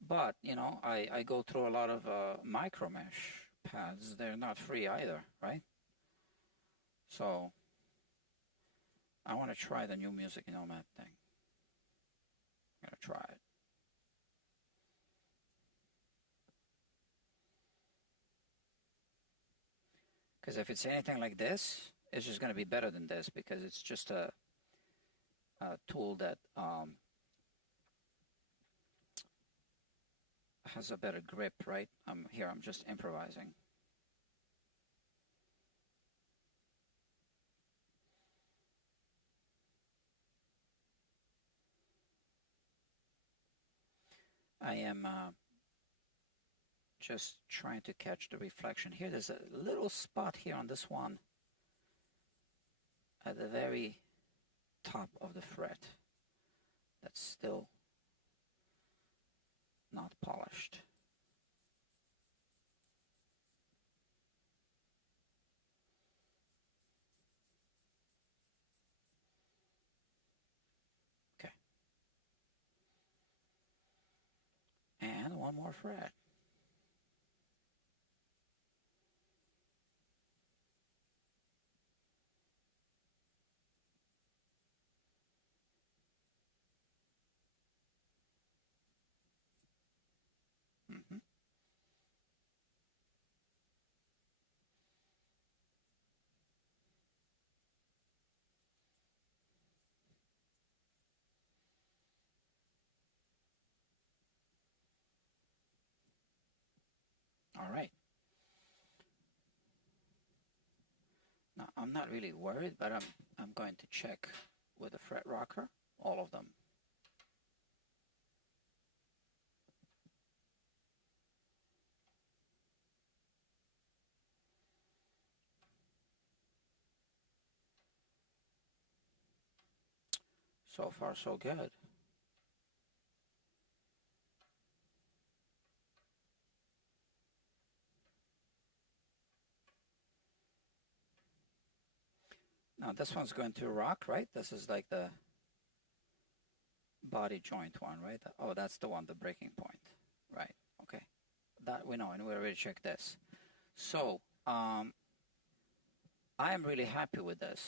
But, you know, I go through a lot of micro mesh pads. They're not free either, right? So I want to try the new Music Nomad thing. I'm going to try it. Because if it's anything like this, it's just going to be better than this, because it's just a tool that has a better grip, right? I'm just improvising. I am just trying to catch the reflection here. There's a little spot here on this one at the very top of the fret that's still not polished. Okay. And one more fret. Mm-hmm. All right. Now, I'm not really worried, but I'm going to check with the fret rocker, all of them. So far, so good. Now this one's going to rock, right? This is like the body joint one, right? Oh, that's the one, the breaking point, right? Okay, that we know, and we already checked this. So I am really happy with this.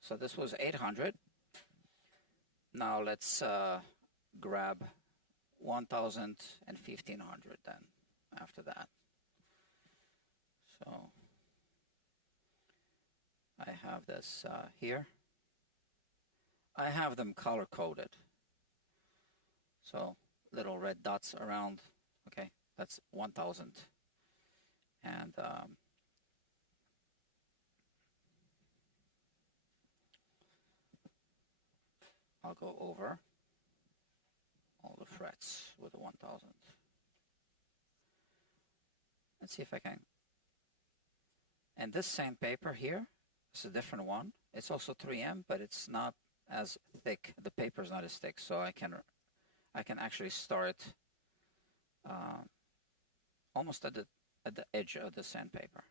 So this was 800. Now let's grab 1,000 and 1,500 then after that. So I have this here. I have them color coded. So little red dots around. Okay, that's 1,000. And I'll go over all the frets with the 1,000. Let's see if I can. And this sandpaper here is a different one. It's also 3M, but it's not as thick. The paper is not as thick, so I can actually start almost at the edge of the sandpaper.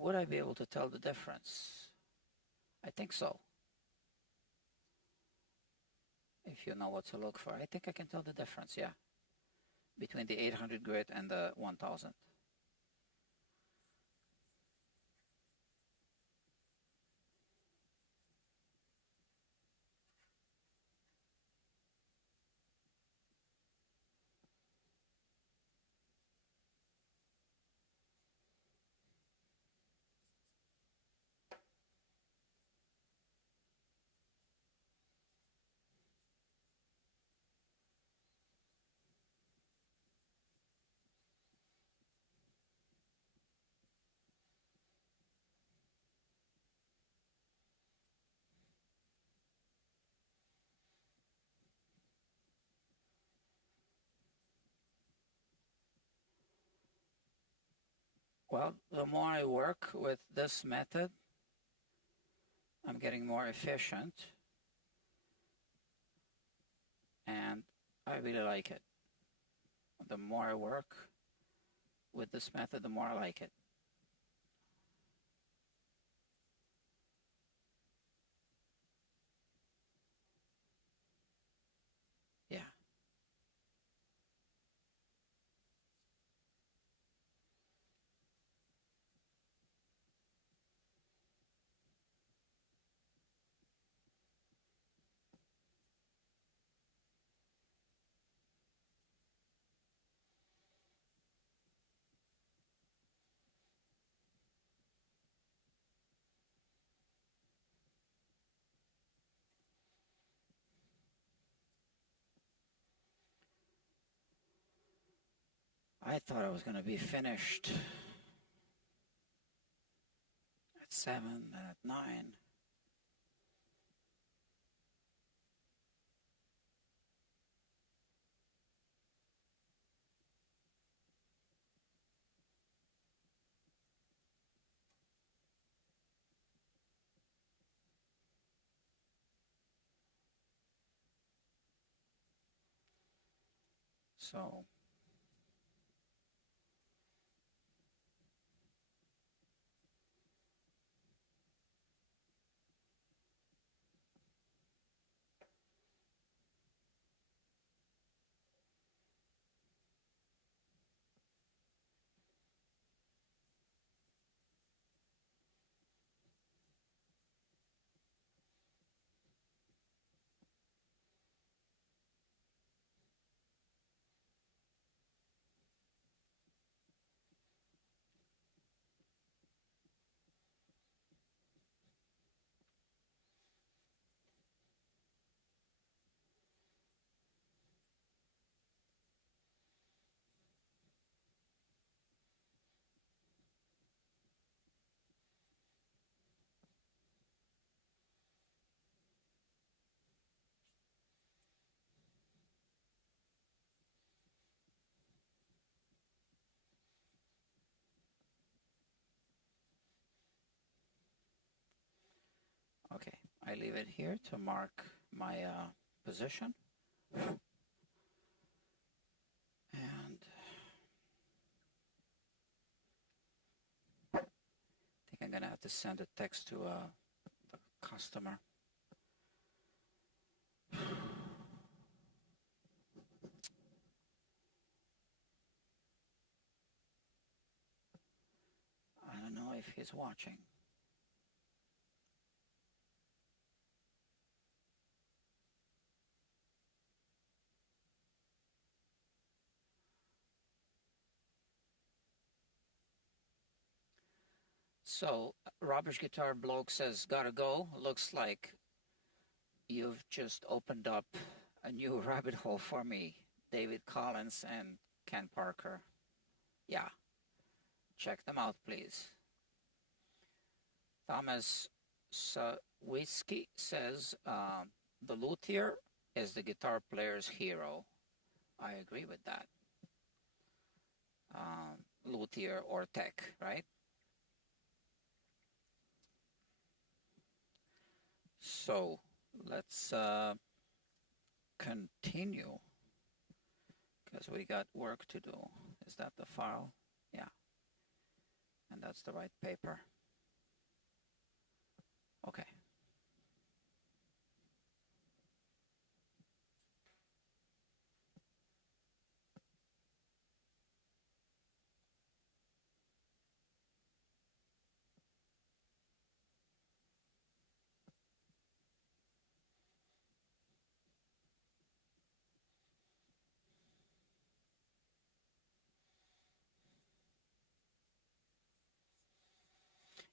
would I be able to tell the difference? I think so. If you know what to look for, I think I can tell the difference, yeah, between the 800 grit and the 1000. Well, the more I work with this method, I'm getting more efficient, and I really like it. The more I work with this method, the more I like it. Yeah. I thought I was going to be finished at 7, at 9. So okay, I leave it here to mark my position. And I think I'm going to have to send a text to the customer. I don't know if he's watching. So, Robert's Guitar Bloke says, gotta go. Looks like you've just opened up a new rabbit hole for me. David Collins and Ken Parker. Yeah, check them out, please. Thomas Sawitzki says, the luthier is the guitar player's hero. I agree with that. Luthier or tech, right? So let's continue because we got work to do. Is that the file? Yeah. And that's the right paper. Okay.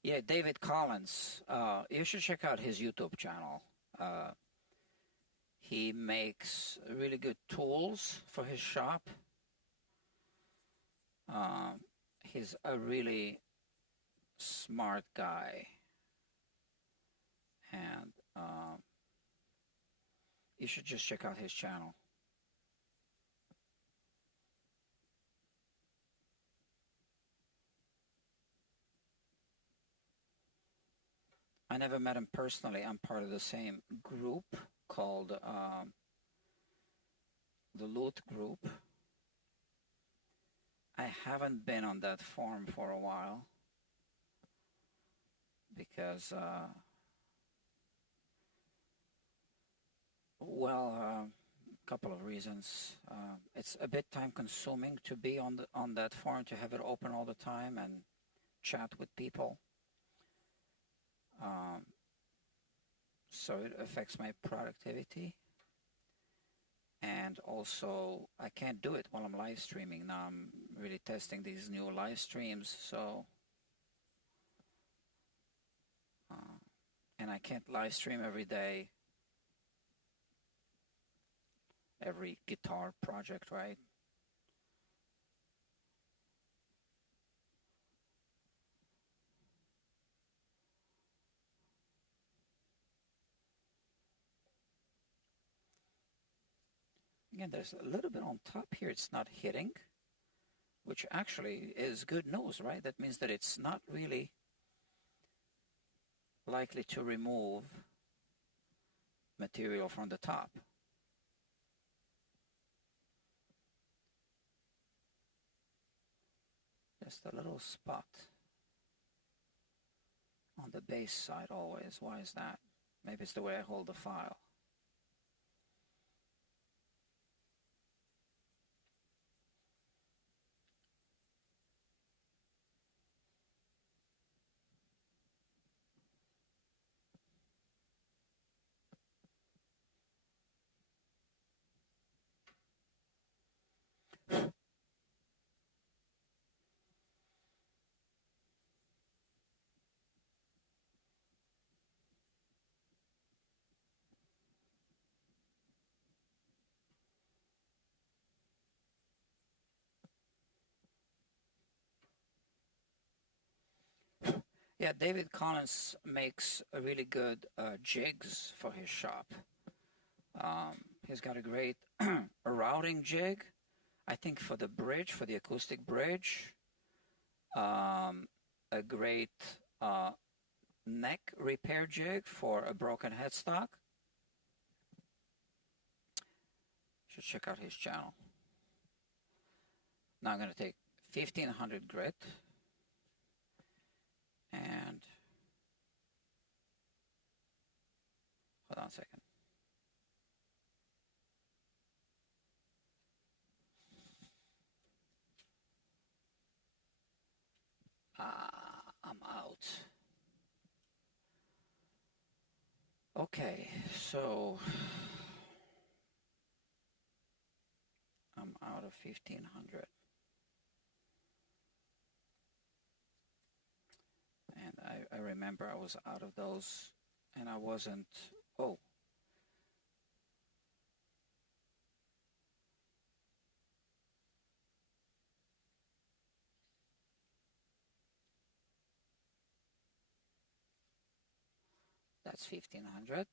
Yeah, David Collins. You should check out his YouTube channel. He makes really good tools for his shop. He's a really smart guy, and you should just check out his channel. I never met him personally. I'm part of the same group called the Loot Group. I haven't been on that forum for a while because, well, a couple of reasons. It's a bit time-consuming to be on that forum, to have it open all the time and chat with people. So it affects my productivity. And also, I can't do it while I'm live streaming. Now I'm really testing these new live streams, so and I can't live stream every day, every guitar project, right? Again, there's a little bit on top here. It's not hitting, which actually is good news, right? That means that it's not really likely to remove material from the top. Just a little spot on the bass side always. Why is that? Maybe it's the way I hold the file. Yeah, David Collins makes a really good jigs for his shop. He's got a great routing jig, I think, for the bridge, for the acoustic bridge. A great neck repair jig for a broken headstock. Should check out his channel. Now I'm going to take 1500 grit and hold on a second. I'm out. Okay, so I'm out of 1500. And I remember I was out of those and I wasn't, oh. That's 1500.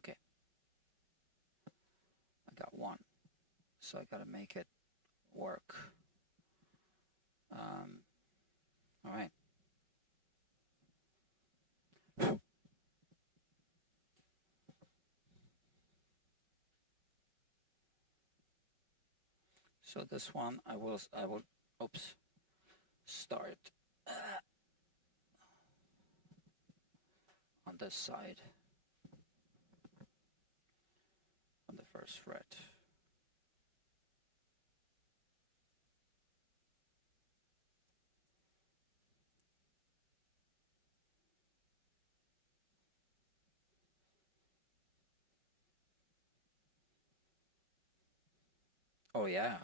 Okay. I got one. So I got to make it work. All right. So this one I will oops, start on this side, on the first fret. Oh yeah.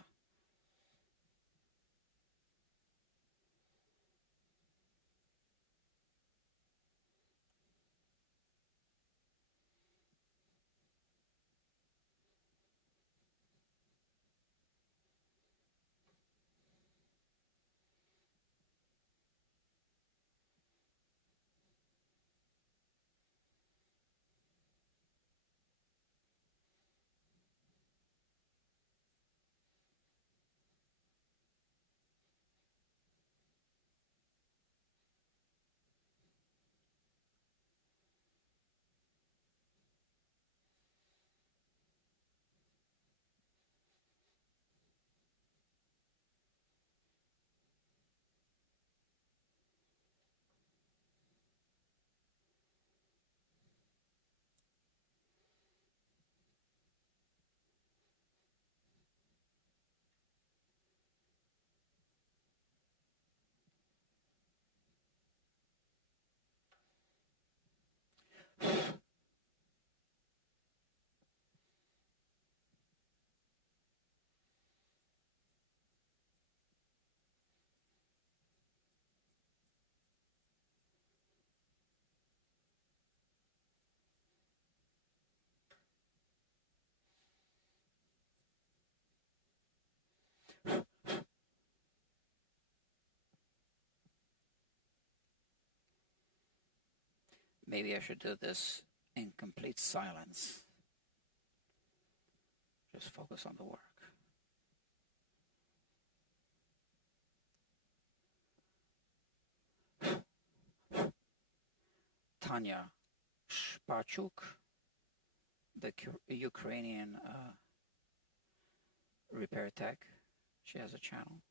Maybe I should do this in complete silence. Just focus on the work. Tanya Shpachuk, the Ukrainian repair tech. She has a channel.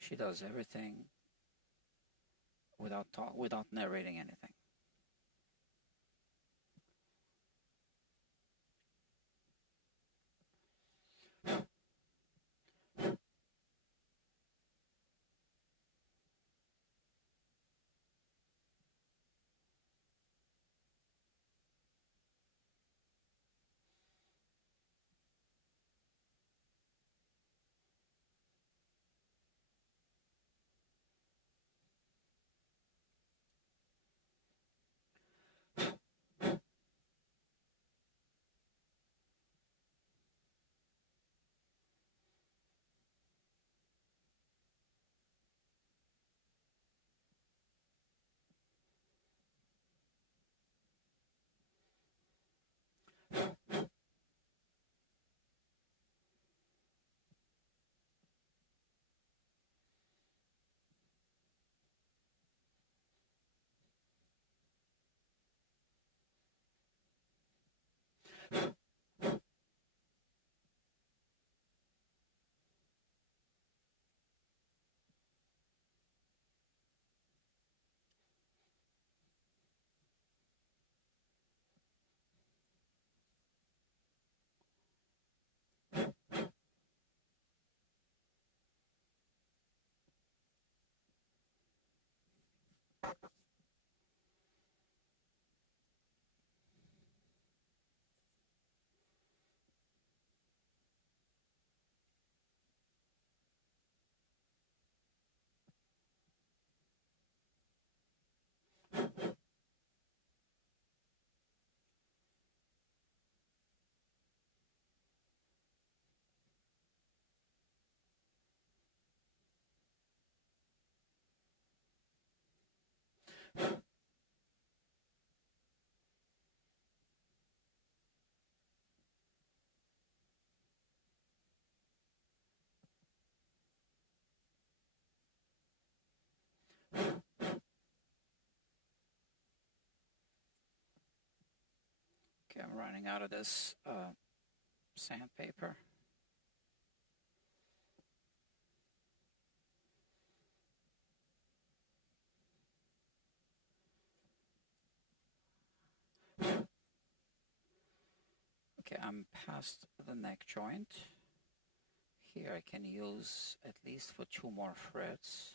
She does everything without narrating anything. Okay, I'm running out of this sandpaper. I'm past the neck joint. Here I can use at least for 2 more threads.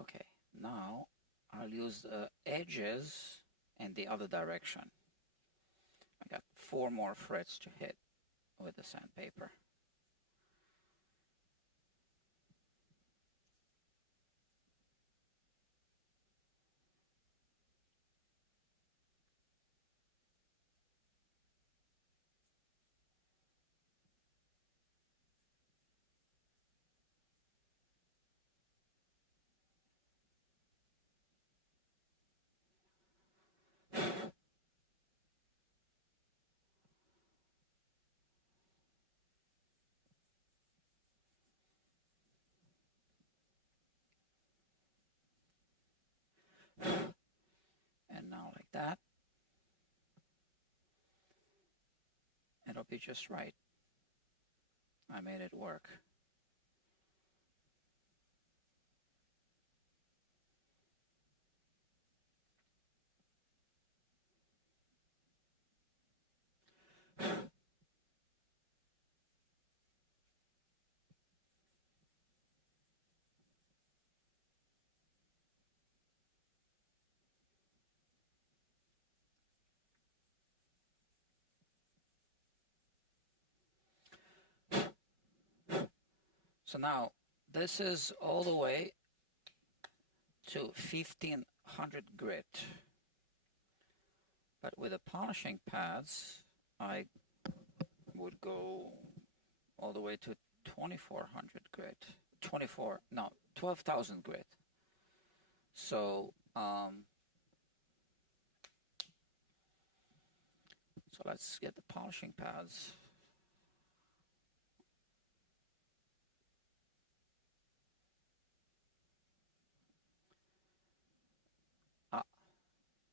Okay, now I'll use the edges in the other direction. I got 4 more threads to hit with the sandpaper. And now like that. It'll be just right. I made it work. So now this is all the way to 1500 grit. But with the polishing pads, I would go all the way to 2400 grit. 12,000 grit. So, so let's get the polishing pads.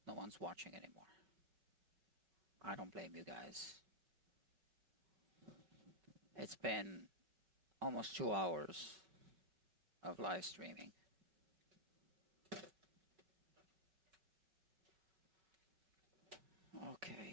No one's watching anymore. I don't blame you guys. It's been almost 2 hours of live streaming. Okay.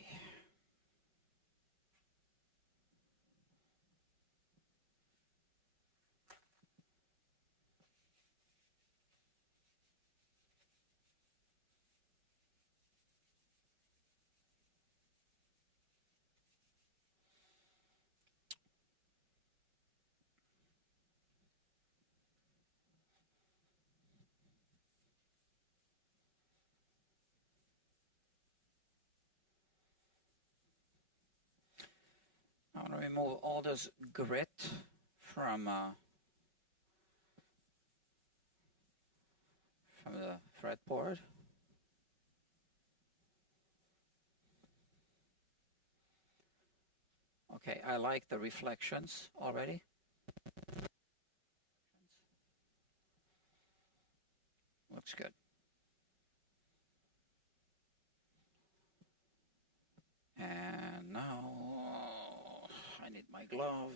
I want to remove all this grit from the fretboard. Okay, I like the reflections already. Looks good. And now I need my glove.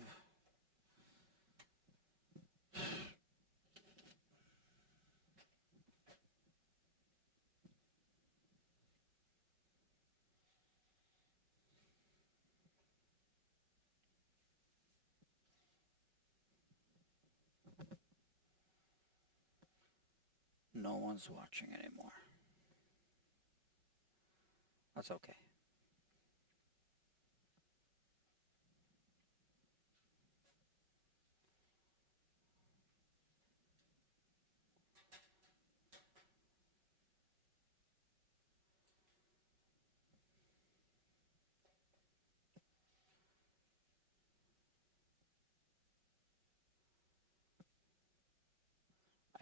No one's watching anymore. That's okay.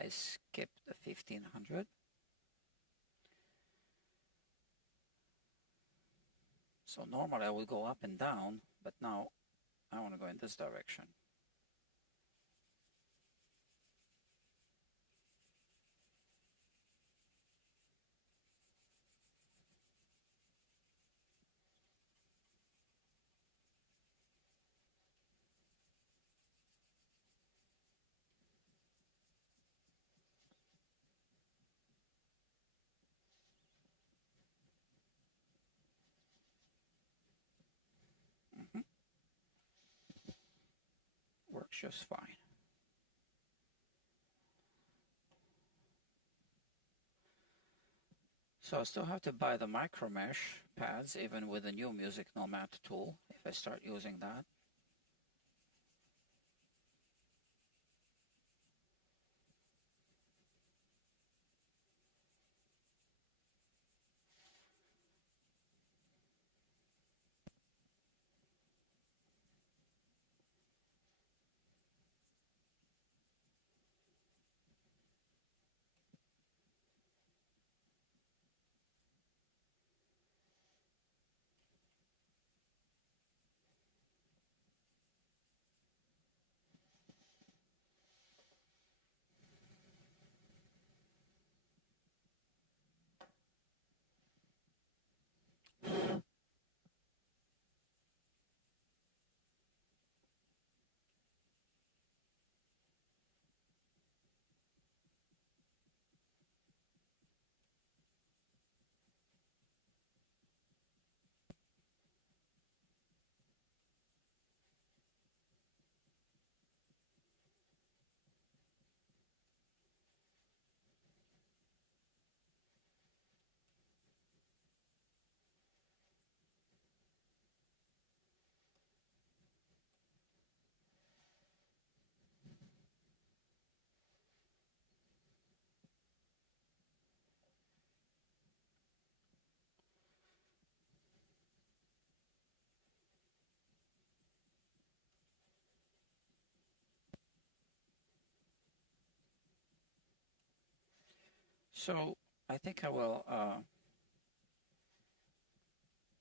I skipped the 1500. So normally I would go up and down, but now I want to go in this direction. Works just fine. So I still have to buy the micro mesh pads even with the new Music Nomad tool if I start using that. So I think I will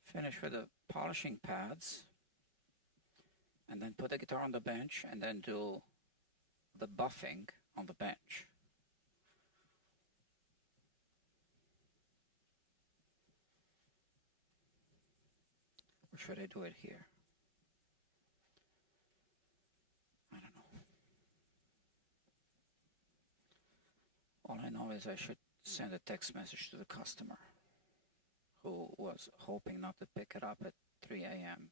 finish with the polishing pads and then put the guitar on the bench and then do the buffing on the bench. Or should I do it here? I don't know. All I know is I should send a text message to the customer who was hoping not to pick it up at 3 a.m.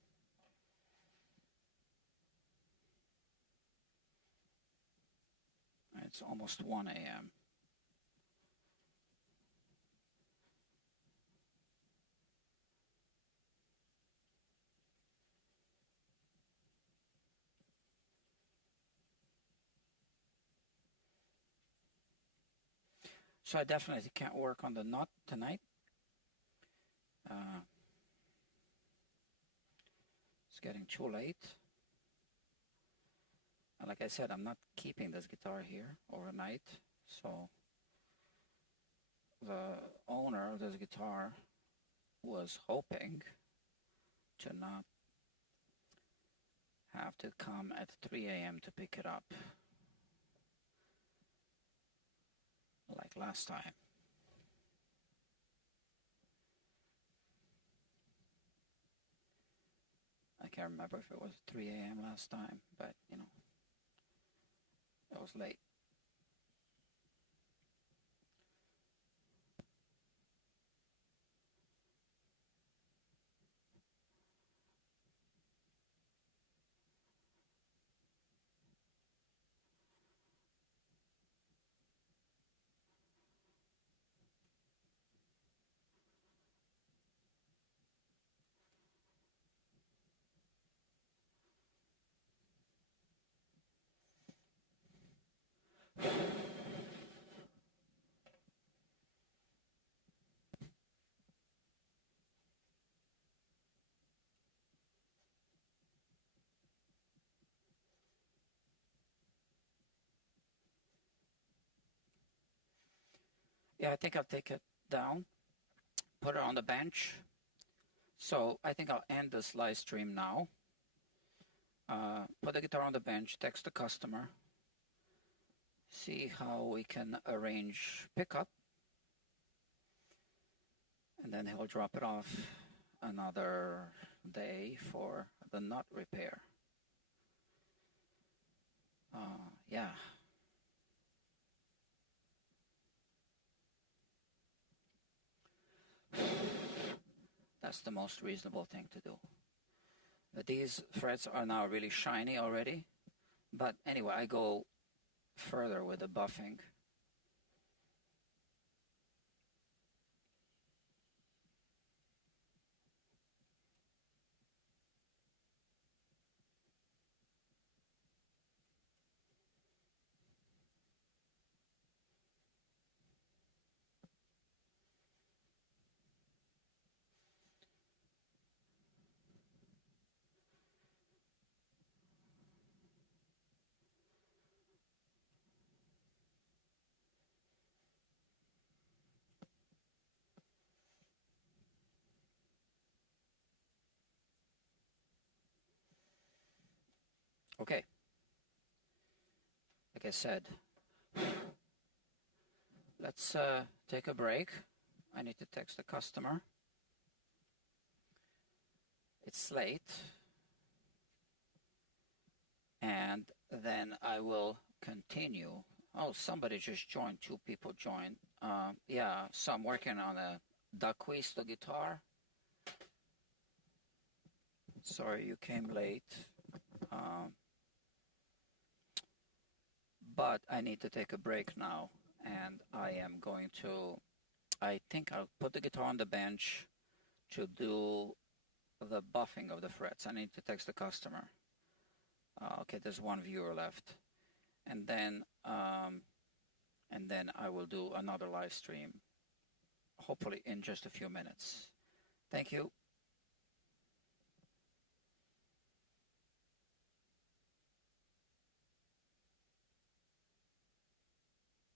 It's almost 1 a.m. So I definitely can't work on the nut tonight. It's getting too late. And like I said, I'm not keeping this guitar here overnight. So the owner of this guitar was hoping to not have to come at 3 a.m. to pick it up like last time. I can't remember if it was 3 a.m. last time, but you know, it was late. Yeah, I think I'll take it down, put it on the bench. So I think I'll end this live stream now. Put the guitar on the bench, text the customer, see how we can arrange pickup, and then he'll drop it off another day for the nut repair. Yeah. That's the most reasonable thing to do. These frets are now really shiny already, but anyway, I go further with the buffing. Okay. Like I said, let's take a break. I need to text the customer. It's late. And then I will continue. Oh, somebody just joined. 2 people joined. Yeah, so I'm working on a D'Acquisto guitar. Sorry you came late. But I need to take a break now. And I am going to, I think I'll put the guitar on the bench to do the buffing of the frets. I need to text the customer. Okay, there's 1 viewer left. And then I will do another live stream, hopefully in just a few minutes. Thank you.